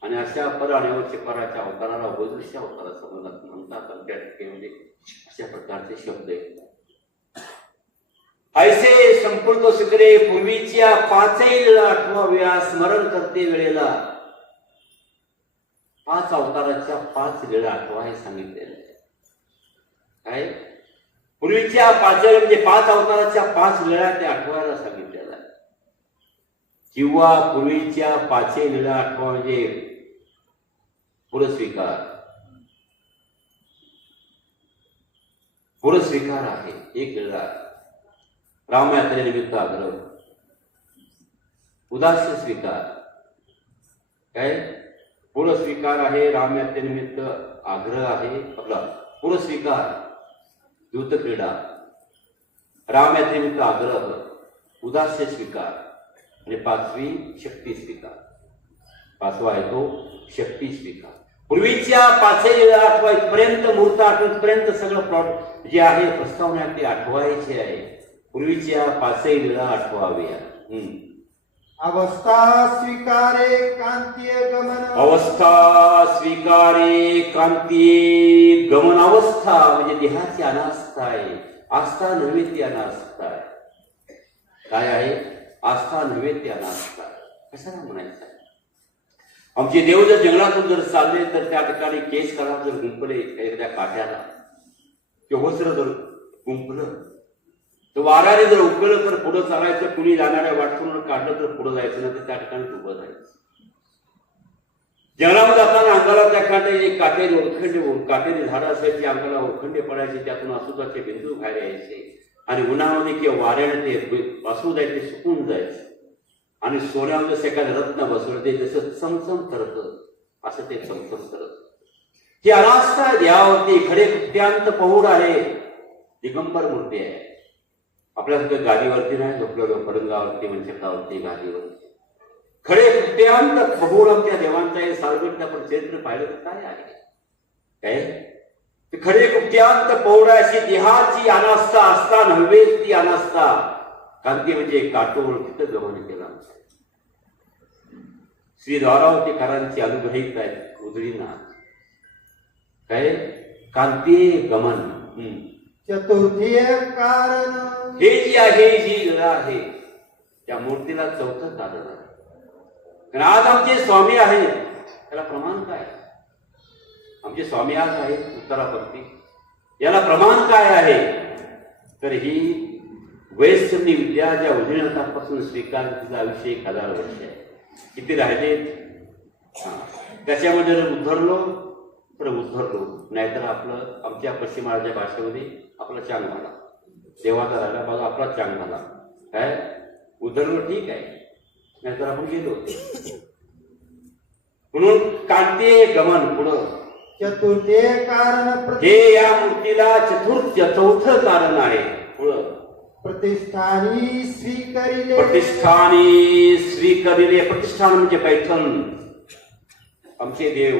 आणि अशा पर आणि पराच्या अवताराला वदृश्य अवतारा समजत म्हणतात. आमच्या ठिकाणी अशा प्रकारचे शब्द आहेत. ऐसे संपूर्ण तो स्वीकारे, पूर्वीच्या 5ही लीळा आठवाव्या, स्मरण करते वेळेला 5 अवताराच्या 5 लीळा आठवा हे सांगितलेलं आहे. काय पूर्वीच्या 5 म्हणजे 5 अवताराच्या 5 लीळा ते आठवायला सांगितलेलं आहे. किंवा पूर्वीच्या 5ही लीळा आठवा म्हणजे पुरस्वीकार. पुरस्वीकार आहे एक लीळा. रामयात्रेनिमित्त आग्रह, उदास्य स्वीकार. काय पुरस्वीकार आहे, रामयात्रेनिमित्त आग्रह आहे आपला पुरस्वीकार, दूत क्रीडा, रामयात्रेनिमित्त आग्रह, उदास्य स्वीकार आणि 5वी शक्ती स्वीकार. 5वा आहे तो शक्ती स्वीकार. पूर्वीच्या 5ही लीळा आठवायपर्यंत मुहूर्त आठवपर्यंत सगळं प्लॉट जे आहे प्रस्तावना ते आठवायचे आहे. पूर्वीच्या 5ही लीळा आठवाव्या. अवस्था स्वीकारे कांतीय गमन, अवस्था स्वीकारे कांती गमन. अवस्था म्हणजे देहाची अनास्था आहे, आस्था नव्हे ती अनास्था आहे. काय आहे? आस्था नव्हे ती अनास्था. कशाला म्हणायचं? आमचे देव जर जंगलातून जर चालले तर त्या ठिकाणी केस करा जर गुंपले एखाद्या काठ्याला किंवा होसर जर गुंपलं तर वाऱ्याने जर उकळलं तर पुढं चालायचं, कुणी जाणाऱ्या वाटून काढलं तर पुढं जायचं नाही, तर त्या ठिकाणी उभं जायचं. जंगलामध्ये जाताना अंगाला त्या काटेरी ओरखंडे काटेरी झाडं असायची, अंगाला ओरखंडे पडायचे, त्यातून असूदाचे बिंदू बाहेर यायचे आणि उन्हामध्ये किंवा वाऱ्याने ते वासू जायचे, सुकून जायचे आणि सोन्यामध्ये जसं एखादं रत्न बसवलं ते जसं चमचम करत असं ते चमचम करत. ही अनास्था द्यावरती खडे कुट्यांत पहुड आहे, दिगंबर मूर्ती आहे. आपल्यासारखं गादीवरती नाही झोपलेलं, पडंगावरती वंचकावरती गादीवरती खडे कुट्यांत पहुड आमच्या देवांचा आहे. सार्वजनिक आपण चरित्र पाहिलं तर काय आहे? काय खडे कुट्यांत पहुड अशी देहाची अनास्था असता नव्हे ती अनास्था. कांती म्हणजे काटोळ तिथं गमन केला. श्री द्वारावतीकारांची अनुग्रहित आहेत उदरीनाथ. काय कांती गमन. चतुर्थीय कारण, हे जी आहे जी लीळा आहे त्या मूर्तीला 4थं कारण आहे. कारण आज आमचे स्वामी आहेत, त्याला प्रमाण काय? आमचे स्वामी आज आहेत उत्तरापंथी, याला प्रमाण काय आहे? तर ही वैष्णवी विद्या ज्या उदयनाथापासून स्वीकार तिचं आयुष्य 1000 वर्ष आहे. किती राहिले? त्याच्यामध्ये जर उद्धरलो तर उद्धरलो, नाहीतर आपलं आमच्या पश्चिम महाराष्ट्र भाषेमध्ये आपला चांग झाला, देवाचा राहिला बाजू आपला चांग झाला. काय उद्धरलो ठीक आहे, नाहीतर आपण गेलो. म्हणून कांती गमन पुढं चतुर्थीय कारण, हे या मूर्तीला 4थं कारण आहे. पुढं प्रतिष्ठानी स्वीकारिले, प्रतिष्ठानी स्वीकारिले. प्रतिष्ठान म्हणजे पैठण. आमचे देव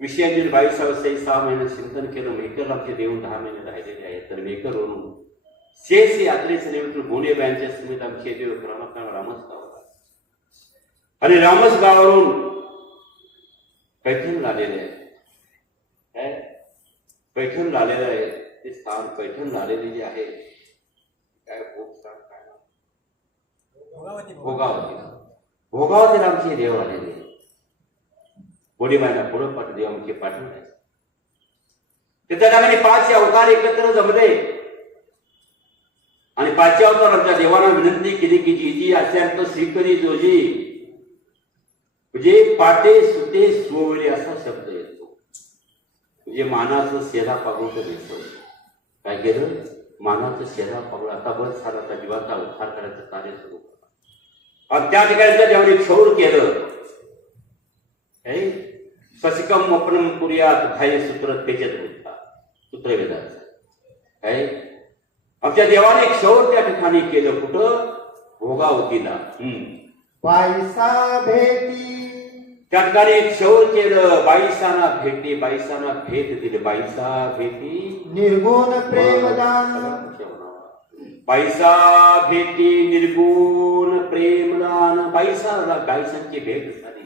विषयातील 22 महिने चिंतन केलं. मेकर आमचे देव 10 महिने राहिलेले आहेत. तर मेकरवरून शेष यात्रेचे निमित्त गोणे बँच्या समेत आमचे देव रामसगावला आणि रामसगावरून पैठण आलेले आहे. पैठण आलेलं आहे ते स्थान. पैठण आलेले जे आहे काय भोगावती. भोगावतीला आमचे देव आलेले. गोडीबाईला पुढं देव आमचे पाठवले. त्या ठिकाणी 5 अवतार एकत्र जमले आणि 5 अवतार आमच्या देवाला विनंती केली की जी अत्यंत श्रीकरी जोजी म्हणजे पाटे सुते सुवळे असा शब्द येतो. म्हणजे मानाचं शेला पागवतं दिसतं. काय केलं? मानाचं शेला पागवलं. आता बस झाला, आता जीवाचा उद्धार करायचं कार्य सुरू करा. आणि त्या ठिकाणी ज्यावेळी क्षौर केलं, सशिकम अपनम कुर्यात भाई सूत्र त्याच्यात होता सूत्रवेदाचं. काय आमच्या देवाने क्षौर त्या ठिकाणी केलं. कुठं? भोगावतीला. बाईसा भेटी त्या ठिकाणी क्षौर केलं. बाईसाना भेटी, बाईसाना भेट दिली. बाईसा भेटी निर्गुण प्रेमदान बाईसा भेटी निर्गुण प्रेमदान. बाईसांची भेट झाली.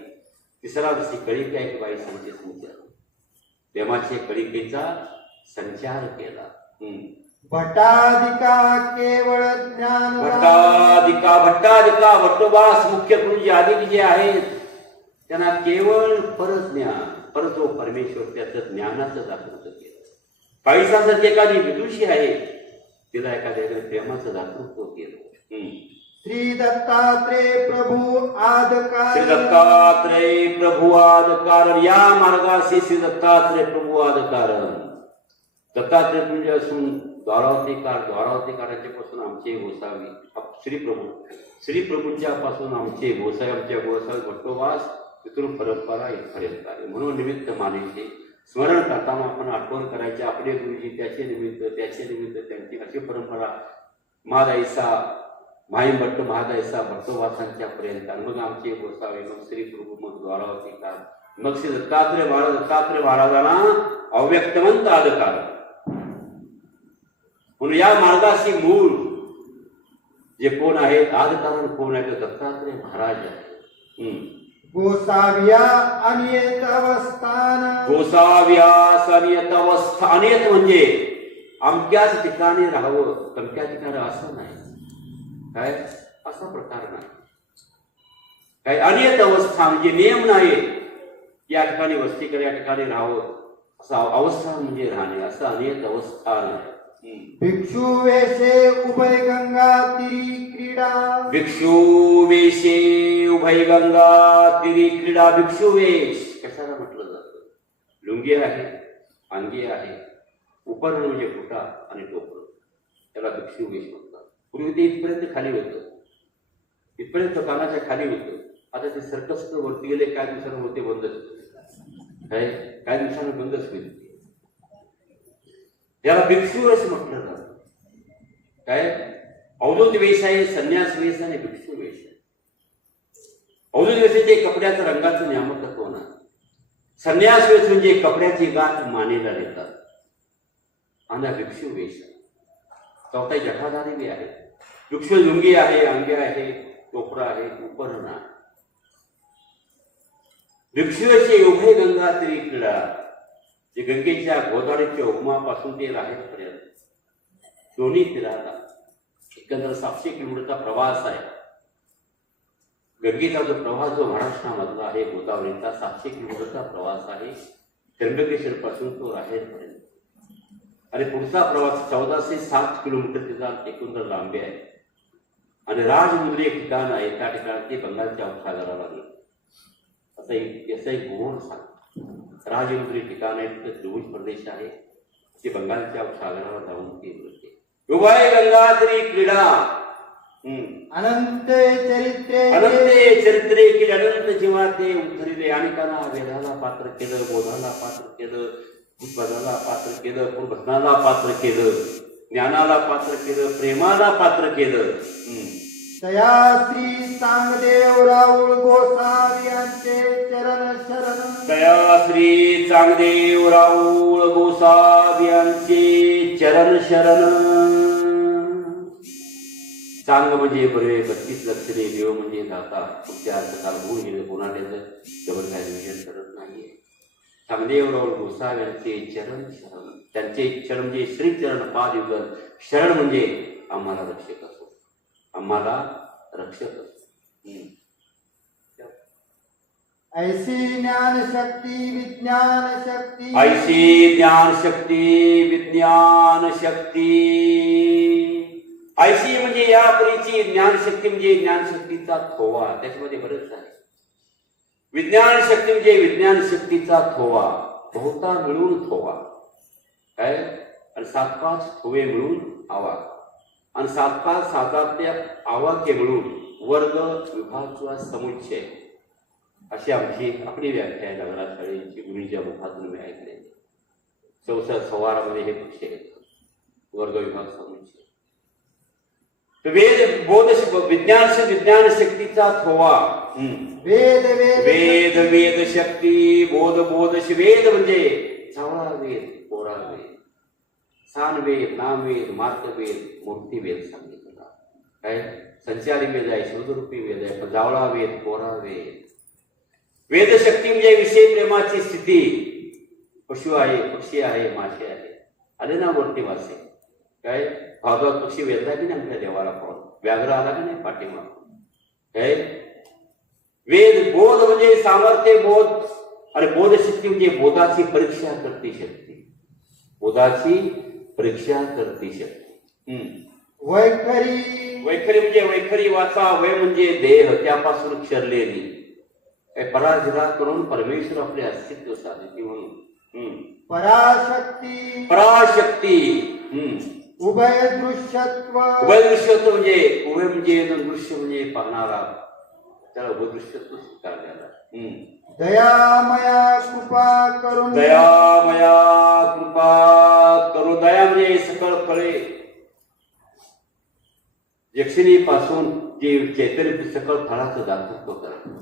तिसरा दिवशी कळिका एक बाईसांचे संचार, प्रेमाचे कळिकेचा संचार केला. भटाधिका केवळ ज्ञान भट्टाधिका भट्टोबास मुख्य गुरुजी आदी जे आहेत त्यांना केवळ परज्ञान, पर जो परमेश्वर त्याचं ज्ञानाचं जागृत केलं. बाईसाचं जे एखादी विदुषी आहे तिला एखाद्या प्रेमाचं जागृत केलं. श्री दत्तात्रेय प्रभू आदकार, श्री दत्तात्रेय प्रभू आदकार. या मार्गाशी श्री दत्तात्रेय प्रभू आदकार. दत्तात्रेय म्हणजे असून द्वारावतीकाराच्या पासून आमचे गोसावी श्री प्रभूंच्या पासून आमचे गोसावी, आमच्या गोसावी भट्टोबास पितृ परंपरा इथपर्यंत आली. म्हणून निमित्त मानायचे. स्मरण करताना आपण आठवण करायचे आपले गुरुजी, त्याचे निमित्त त्यांची अशी परंपरा महादाईसा माहीम भट्ट महादाईसा भट्टोबासांच्या पर्यंत. मग आमचे गोसावे, मग श्री प्रभू, मग द्वारावतीकार, मग श्री दत्तात्रेय महाराजांना अव्यक्तमंत आदकार. म्हणून या मार्गाशी मूळ जे कोण आहेत, आदकारण कोण आहे तर दत्तात्रेय महाराज आहे. गोसाव्या अनियत अवस्थान, गोसाव्यास अनियत अवस्था. अनियत म्हणजे अमक्याच ठिकाणी राहावं, तमक्या ठिकाणी असं नाही. काय असा प्रकार नाही. काय अनियत अवस्था म्हणजे नियम नाही. या ठिकाणी वस्ती कर, या ठिकाणी राहावं असा अवस्था म्हणजे राहणे, असं अनियत अवस्था नाही. भिक्षु वेशे उभय गंगा तिरी क्रीडा, भिक्षु वेशे उभय गंगा तिरी क्रीडा. भिक्षु वेश कशाला म्हटलं जातं? लुंगी आहे, अंगी आहे, उपरण म्हणजे फुटा आणि टोपरं, त्याला भिक्षु वेश म्हणतात. पूर्वी ते इथपर्यंत खाली होतं, इथपर्यंत कानाच्या खाली होतं. आता ते सर्कस वरती गेले, काही दिवसांवर ते बंदच होते. काही दिवसांना बंदच होईल. याला भिक्षू वेश म्हटलं जातं. काय अवधूत वेश आहे, संन्यास वेश आणि भिक्षू वेश आहे. अवधूत वेश म्हणजे कपड्याचं रंगाचं नियामकत्व नाही. संन्यास वेश म्हणजे कपड्याची गाठ मानेला देतात. आणि भिक्षू वेश चौथा जठाधारी बी आहे. भिक्षू लुंगी आहे, अंगी आहे, टोपरा आहे, उपरण आहे. भिक्षू वेश उभय गंगा तिरी क्रीडा. जे गंगेच्या गोदावरीच्या उगमापासून ते राहेपर्यंत दोन्ही तीराला एकंदर 700 किलोमीटरचा प्रवास आहे. गंगेचा जो प्रवास जो महाराष्ट्रामधला आहे, गोदावरीचा 700 किलोमीटरचा प्रवास आहे. त्र्यंबकेश्वर पासून तो राहेपर्यंत. आणि पुढचा प्रवास 1407 किलोमीटर तिचा एकंदर लांबी आहे. आणि राजमुद्री एक ठिकाण आहे, त्या ठिकाणी ते बंगालच्या उपसागराला लागलं. असं एक गुण सांग. राजमुद्री ठिकाण आहे, तिथं त्रिभुज प्रदेश आहे. ते बंगालच्या उपसागरावर जाऊन ते मिळते. उभय गंगा तिरी क्रीडा. अनंत चरित्रे केले, अनंत जीवा ते उतरिले. अनेकांना वेदाला पात्र केलं, बोधाला पात्र केलं, उत्पदाला पात्र केलं, पूर्वभजनाला पात्र केलं, ज्ञानाला पात्र केलं, प्रेमाला पात्र केलं. तया श्री चांगदेव राऊळ गोसावी यांचे चरण शरण, तया श्री चांगदेव राऊळ गोसावी यांचे चरण शरण. चांग म्हणजे बरे 32 लक्षणे, देव म्हणजे दाता. पुढच्या अर्थकाल होऊन गेले, कोणा त्याचं जवळ काही विषय करत नाहीये. चांगदेव राऊळ गोसावी यांचे चरण शरण. त्यांचे चरण म्हणजे श्रीचरण पादयुगल. शरण म्हणजे आम्हाला रक्षक असो, आम्हाला रक्षक असो. ऐसी ज्ञान शक्ती विज्ञान शक्ती, ऐसी ज्ञान शक्ती विज्ञान शक्ती. ऐसी म्हणजे या परीची ज्ञानशक्ती म्हणजे ज्ञानशक्तीचा थोवा, त्याच्यामध्ये बरंच आहे. विज्ञान शक्ती म्हणजे विज्ञान शक्तीचा थोवा. थोता मिळून थोवा काय, आणि 7-5 थोवे मिळून आवा, आणि 7-5 सातात्य आवाक्य मिळून वर्ग विभाग किंवा समुच्चय, अशी आमची आपली व्याख्या आहे नगरा शाळेची मुलींच्या मुखातून मी ऐकले. सवारामध्ये हे पक्ष येतात, वर्ग विभाग समुच्चय. वेद बोध विज्ञान शक्तीचा थोवा. वेद वेद वेद वेद शक्ती बोध बोध वेद म्हणजे चावळा वेद, कोरा वेद, सानवेद, नामवेद, मार्गवेद, मूर्तिवेद सांगितलं. काय संचारी वेद आहे, शोधरूपी वेद आहे, पण जावळा वेद, कोरा वेद. वेदशक्ती म्हणजे विषय प्रेमाची स्थिती. पशु आहे, पक्षी आहे, मासे आहे, आले ना वरती वासे. काय भागवत पक्षी वेदला की नाही आपल्या देवाला पाहून, व्याघ्र आला की नाही पाठीमाग. काय वेद बोध म्हणजे सामर्थ्य बोध, आणि बोधशक्ती म्हणजे बोधाची परीक्षा करते शक्ती, बोधाची परीक्षा करते शक्ती. वैखरी वैखरी म्हणजे वैखरी वाचा, वय म्हणजे देह, त्यापासून क्षरलेली. पराधिरा करून परमेश्वर आपले अस्तित्व साधते म्हणून. पराशक्ती पराशक्ती. उभय दृश्यत्व. उभय दृश्यत्व म्हणजे उभय म्हणजे दृश्य म्हणजे पाहणारा, त्याला उभदृश्यत्व स्वीकारलेला. दयामया कृपा करून. दयामया कृपा करू. दया म्हणजे सकळ फळे, यक्षिणीपासून जे चैतन्य सकळ फळाचं दातृत्व करा.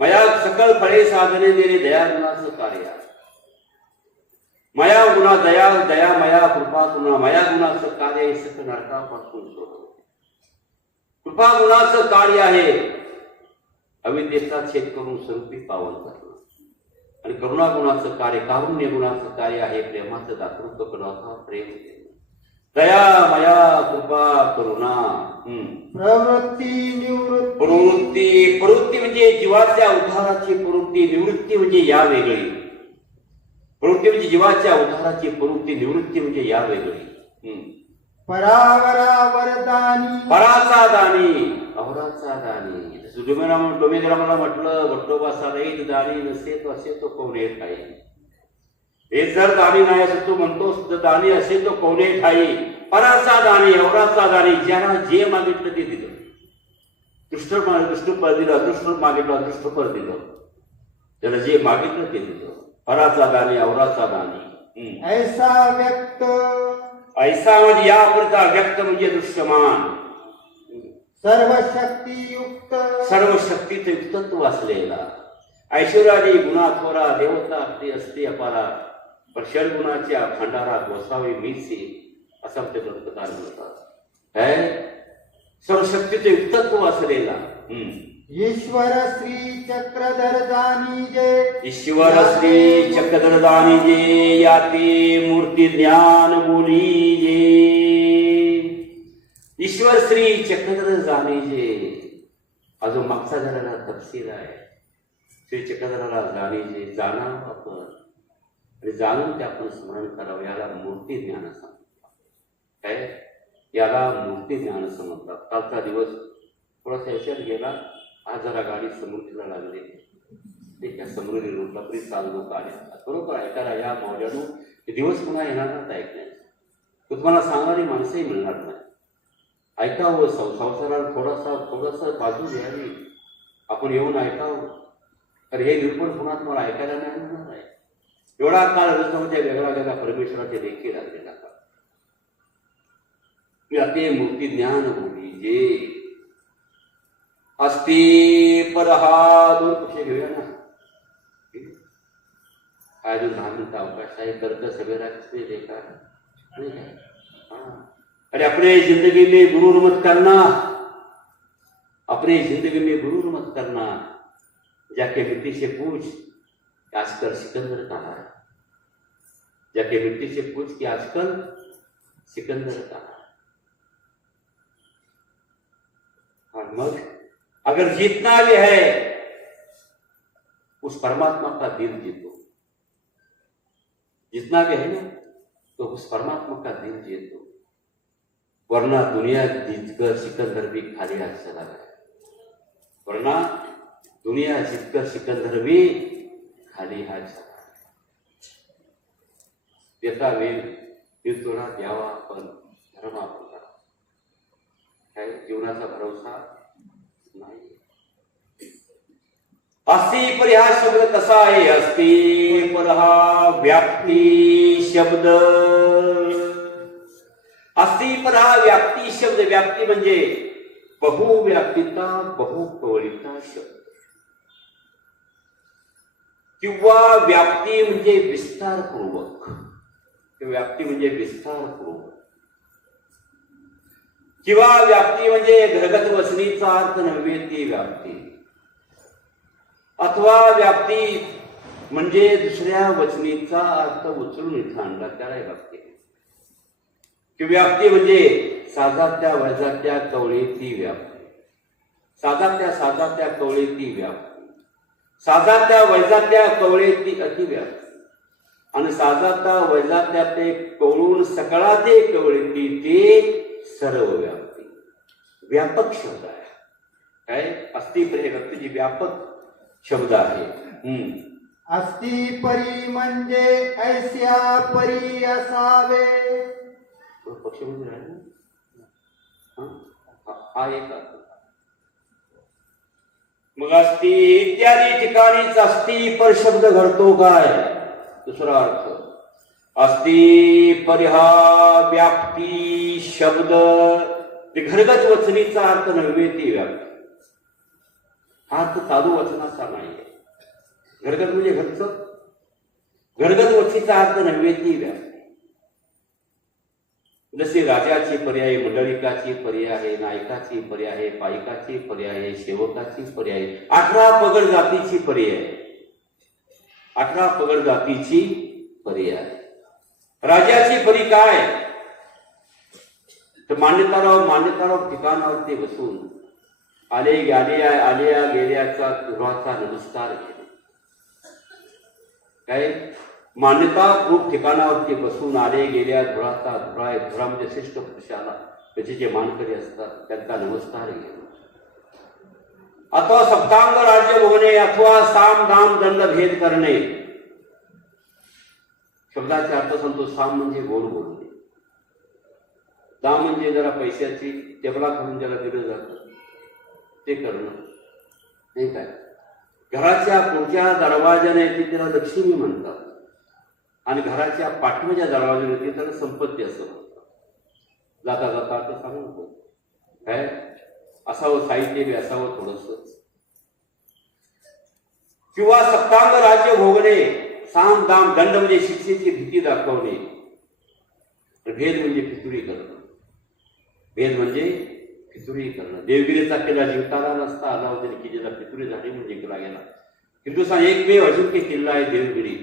मया सकळ फळे साधने देणे दया गुणाचं कार्य. मया गुणा दया, दया मया कृपा गुणा. मया गुणाचं कार्य हे सकळ नरकापासून सोडवणे. कृपा गुणाचं कार्य आहे अविद्येचा छेद करून स्वरूपी पावन करणं, आणि करुणा गुणाचं कार्य, कारुण्य गुणाचं कार्य आहे प्रेमाचं दातृत्व करणं, प्रेम देणं. दया मया कृपा करुणा. प्रवृत्ती निवृत्ती. प्रवृत्ती म्हणजे जीवाच्या उद्धाराची प्रवृत्ती, निवृत्ती म्हणजे या वेगळी. प्रवृत्ती म्हणजे जीवाच्या उद्धाराची प्रवृत्ती, निवृत्ती म्हणजे या वेगळी. परावरा वरदानी. पराचा दानी, अवराचा दानी. डोमेंद्राला म्हटलं भट्टोबा साराईत दानी नसे तो असे तो कोणे ठाई. हे जर दानी नाही असं तू म्हणतोस, दानी असेल तो कोणे ठाई. पराचा दानी, अवराचा दानी, ज्याला जे मागितलं ते दिलं. दृष्ट पर दिलं, अदृष्ट मागितलं, अदृष्ट पर दिलं. ज्याला जे मागितलं ते दिलं. पराचा दानी, अवराचा दानी. ऐसा व्यक्त. ऐसा म्हणजे यापुरता, व्यक्त म्हणजे दृश्यमान. सर्व शक्तियुक्त. सर्व शक्तीचं युक्तत्व असलेला. ऐश्वर्यादी गुणा थोरा, देवता आपली असते अपारा, पण षडगुणाच्या भंडारा गोसावी मीचे, असं आमच्या ग्रंथकार म्हणतात. सर्व शक्तीचं युक्तत्व असलेला. ईश्वर श्री चक्रधर जानी जे. ईश्वर श्री चक्रधर जानी जे, याती मूर्ती ज्ञान बोली जे. ईश्वर श्री चक्रधर जानी जे. अजून मागचा झालेला तपशील आहे. श्री चक्रधराला जाणे जे, जाणावं आपण आणि जाणून ते आपण स्मरण करावं, याला मूर्ती ज्ञान समजतात. काय याला मूर्ती ज्ञान समजतात. कालचा दिवस थोडासा याच्यात गेला. आज जरा गाडी समृद्धीला लागली, त्या समृद्धी रोडला तरी चालू आल्या. बरोबर ऐकायला या मौल्यानो ते दिवस पुन्हा येणार नाहीत ऐकण्यास. तो तुम्हाला सांगणारी माणसंही मिळणार नाही. ऐकावं, संसाराला थोडासा बाजू द्यावी, आपण येऊन ऐकावं. तर हे निरूपण पुन्हा तुम्हाला ऐकायला नाही मिळणार आहे. एवढा काळ रचनाच्या वेगळा वेगळा परमेश्वराचे देखील राहिलेला काळ. ते मूर्ती ज्ञान बोली जे असती पर. हा 2 पक्ष घेऊया ना. काय 10 मिनिटं अवकाश आहे. करता सवेरा किसने देखा नहीं है. अरे अपने जिंदगी में गुरूर मत करना, अपने जिंदगी में गुरूर मत करना. जाके मिट्टी से पूछ कि आजकल सिकंदर कहाँ है. जाके मिट्टी से पूछ कि आजकल सिकंदर कहाँ है. और मग अगर जीतना भी है उस परमात्मा का दिल जीतो. जितना भी है ना तो उस परमात्मा का दिल जीतो, वरना दुनिया जीतकर सिकंदर भी खाली हाथ चला गया. वरना दुनिया जीतकर सिकंदर भी खाली हाथ चला. देता वेळ ते तुला द्यावा, पण धर्म आपण करा. काय जीवनाचा भरोसा नाही. अस्ति पर हा शब्द कसा आहे? अस्ति पर हा व्याप्ती शब्द. अस्ति पर हा व्याप्ती शब्द. व्याप्ती म्हणजे बहुव्याप्तीता, बहुकवळीता शब्द. किंवा व्याप्ती म्हणजे विस्तारपूर्वक. व्याप्ती म्हणजे विस्तारपूर्वक. किंवा व्याप्ती म्हणजे घरगत वचनीचा अर्थ नव्हे ती व्याप्ती. अथवा व्याप्ती म्हणजे दुसऱ्या वचनीचा अर्थ उचलून इथं आणला त्याला व्याप्ती. की व्याप्ती म्हणजे साजात्या वैजात्या कवळीती व्याप्ती. साजात्या कवळीती व्याप्ती. साजात्या वैजात्या कवळीती अतिव्याप्ती. आणि साजात्या वैजात्या ते कवळून सकळा ते कवळीती ते सर्व व्याप्ती. व्यापक शब्द आहे. काय अस्ति पर हे व्यक्तीची व्यापक शब्द आहे. अस्ति परी म्हणजे ऐस्या परी असावे. पक्ष म्हणजे राहिला हा एक अर्थ. मग अस्ति इत्यादी ठिकाणीच अस्ति पर शब्द घडतो काय? दुसरा अर्थ अस्ति पर हा व्याप्ती शब्द. ते घरगत वचनीचा अर्थ नव्हे ती व्याप्ती. हा अर्थ चालू वचनाचा नाहीये. घरगत म्हणजे घरचं. घरगत वचनीचा अर्थ नव्हे ती व्याप्ती. जसे राजाची पर्याय, मंडलिकाची पर्याय आहे, नायकाची पर्याय आहे, पायिकाची पर्याय आहे, सेवकाची पर्याय आहे, 18 पगड जातीची पर्याय आहे. 18 पगड जातीची पर्याय आहे. राजाची परी काय? तर मान्यताराव ठिकाणावरती बसून आले गेल्याचा गृहाचा नमस्कार केले. काय मान्यता खूप ठिकाणावरती बसून आले गेल्या धुळाचा धुळा म्हणजे श्रेष्ठ पुरुषाला त्याचे जे मानकरी असतात त्यांचा नमस्कार घेणे. अथवा सप्तांग राज्य होणे, अथवा साम दाम दंड भेद करणे. शब्दाचा अर्थ सांगतो. साम म्हणजे गोड बोलणे. दाम म्हणजे जरा पैशाची टेबला खाऊन ज्याला दिलं जातं ते करणं. नाही काय घराच्या पुढच्या दरवाजाने तिला लक्ष्मी म्हणतात आणि घराच्या पाठीमागच्या दरवाजाने त्याला संपत्ती असं म्हणतात. जाता जाता असं सांगतो काय असावं साहित्य बी असावं थोडस. किंवा सप्तांग राज्य भोगणे. साम दाम दंड म्हणजे शिक्षेची भीती दाखवणे. भेद म्हणजे फितुरी करणं. भेद म्हणजे फितुरी करणं. देवगिरीचा किल्ला जिंकताना नसता अलाउद्दीन किल्ल्याला फितुरी झाली म्हणजे जिंकला गेला. हिंदुस्थान एकमेव अजिंक्य किल्ला आहे देवगिरी.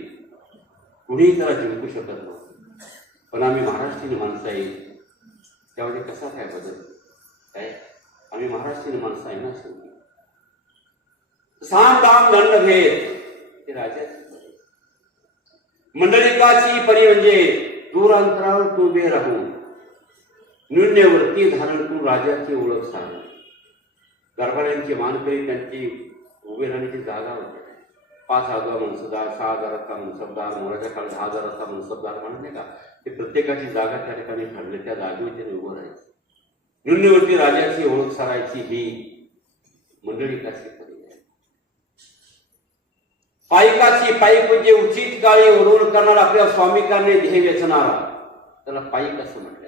कुणीही त्याला जिंकू शकत नव्हतं. पण आम्ही महाराष्ट्रीय माणसं आहे त्यामध्ये कसा काय बदल काय? आम्ही महाराष्ट्रीय माणसं आहे ना शेवटी. साम दाम दंड भेद हे राजाची परी. मंडलिकाची परी म्हणजे दूर अंतरावर तू उभे राहून न्यून्यवृत्ती धारण करून राजाची ओळख सांगणे. दरबाऱ्यांची मानकरी त्यांची उभे राहण्याची जागा होती. 5,000 मनसबदार, 6,000चा मनसबदार, मोराच्या काळात 10,000चा मनसबदार म्हणत नाही का, ते प्रत्येकाची जागा त्या ठिकाणी ठरले. त्या जागेवर त्याने उभं राहायचं. न्यून्यवृत्ती राजाची ओळख सारायची ही मंडलिकाची परी आहे. पायिकाची पायिक म्हणजे उचित काळी ओढवून करणारा, आपल्या स्वामिकाने ध्येय वेचणारा, त्याला पायिक असं म्हटलं.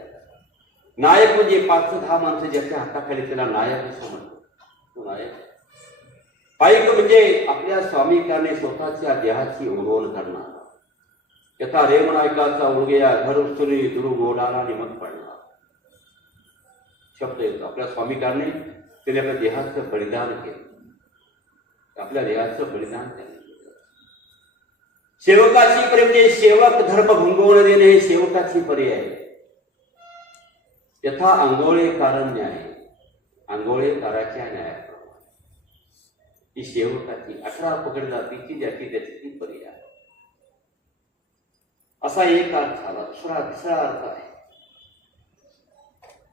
नायक म्हणजे 5-10 माणसं ज्याच्या हाताखाली त्याला नायक असं म्हणतो. तो नायक. पायिक म्हणजे आपल्या स्वामिकाने स्वतःच्या देहाची ओढवण करणारा. यथा रेम नायकाचा उडगया घर उचलून दुरू गोडाला निमत पडणार शब्द येतो. आपल्या स्वामिकाने त्याने आपल्या देहाचं बलिदान केलं. आपल्या देहाचं बलिदान केलं. सेवकाची परी म्हणजे सेवक धर्म भंगवून देणे हे सेवकाची परी आहे. यथा आंघोळेकार न्याय, आंघोळेकाराच्या न्यायाप्रमाणे ही सेवकाची 18 पगड जातीची ज्याची त्याची ती परी आहे. असा एक अर्थ झाला. दुसरा अर्थ आहे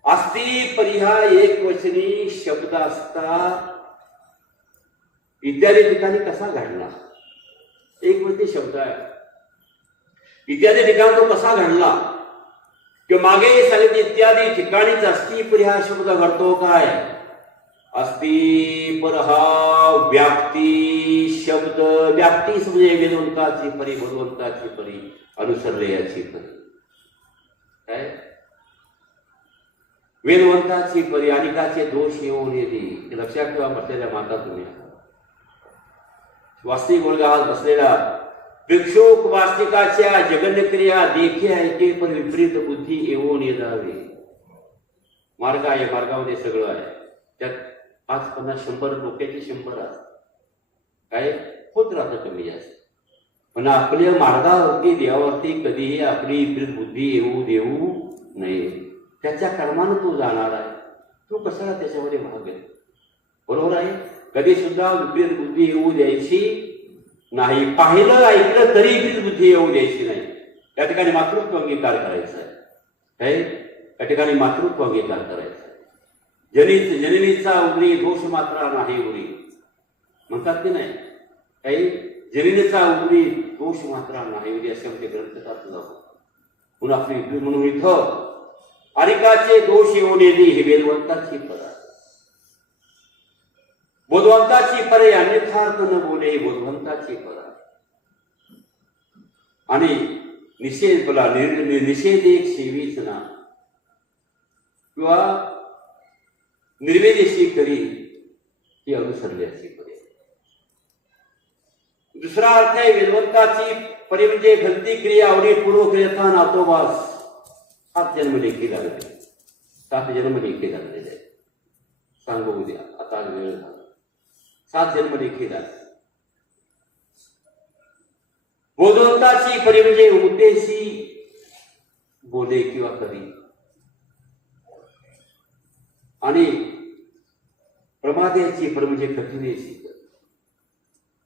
अस्ति परी हा एक वचनी शब्द असता इत्यादी ठिकाणी कसा घडला? एक वचनी शब्द आहे. इत्यादी ठिकाणी तो कसा घडला किंवा मागे सांगितले इत्यादी ठिकाणीच अस्ति पर हा शब्द घडतो काय अस्ति पर हा व्याप्ती शब्द व्याप्ती म्हणजे वेदवंताची परी भगवंताची परी अनुसरलेयाची परी काय वेदवंताची परी अनेकाचे दोष येऊन येते लक्षात ठेवा बसलेल्या माता तुम्ही वास्तविक वर्ग हा बसलेला भिक्षुक वास्तिकाच्या जगन्यक्रिया देखे ऐके पण विपरीत बुद्धी येऊन येणावे मार्ग आहे मार्गामध्ये सगळं आहे त्यात 5-50-100 डोक्याचे 100 असतात काय होत राहतं कमी जास्त पण आपल्या मार्गावरती देवावरती कधीही आपली विपरीत बुद्धी येऊ देऊ नये त्याच्या कर्मानं तू जाणार आहे तू कशाला त्याच्यामध्ये भाग घेतो बरोबर आहे कधी सुद्धा विपरीत बुद्धी येऊ द्यायची नाही पाहिलं ऐकलं तरी विपरीत बुद्धी येऊ द्यायची नाही त्या ठिकाणी मातृत्व अंगीकार करायचा आहे त्या ठिकाणी मातृत्व अंगीकार करायचा जननीचा उरी दोष मात्रा नाही उरी म्हणतात की नाही काही जननीचा उरी दोष मात्रा नाही उरी असे आमचे ग्रंथकार तुला पुन्हा आपली म्हणून इथं अनेकाचे दोष येऊन येणे ही वेदवंताची पर आहे बोधवंताची पर आहे अन्यथार्थ न बोले बोधवंताची पर आहे आणि निषेध बोला निषेध एक सेवीच ना किंवा निर्वेदेशी करी ही अनुसरल्याची परी दुसरा अर्थ आहे वेदवंताची परी म्हणजे घडती क्रिया आवडी पूर्व क्रियता नातोबास 7 जन्म लेखी लागले 7 जन्म लेखी लागलेले आहे सांगू उद्या आता वेळ झाला 7 जन्म लेखी लागले बोधवंताची परी म्हणजे उद्देशी बोले किंवा करी आणि प्रमादाची पर म्हणजे कठीणेशी कर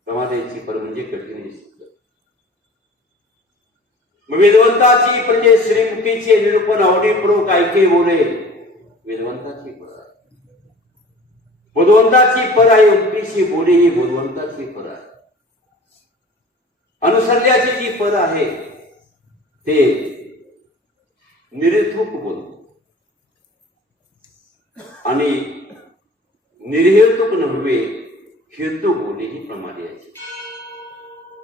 प्रमादाची पर म्हणजे कठीणेशी कर वेदवंताची म्हणजे श्रीमुखीचे निरूपण आवडीपूर्वक ऐके बोले वेदवंताची पर आहे बोधवंताची पर आहे उक्तीशी बोले ही बोधवंताची पर आहे अनुसरल्याची जी पर आहे ते निरर्थक बोलतो आणि निर्हेतुक नव्हे हेतू बोले ही प्रमादाची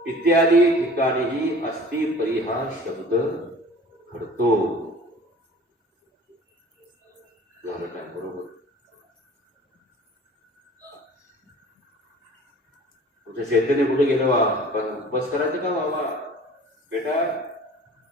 इत्यादी ठिकाणीही अस्ति परी हा शब्द घडतो झालं काय बरोबर तुमचं चैतन्य कुठे गेलं बस करायचं का बाबा बेटा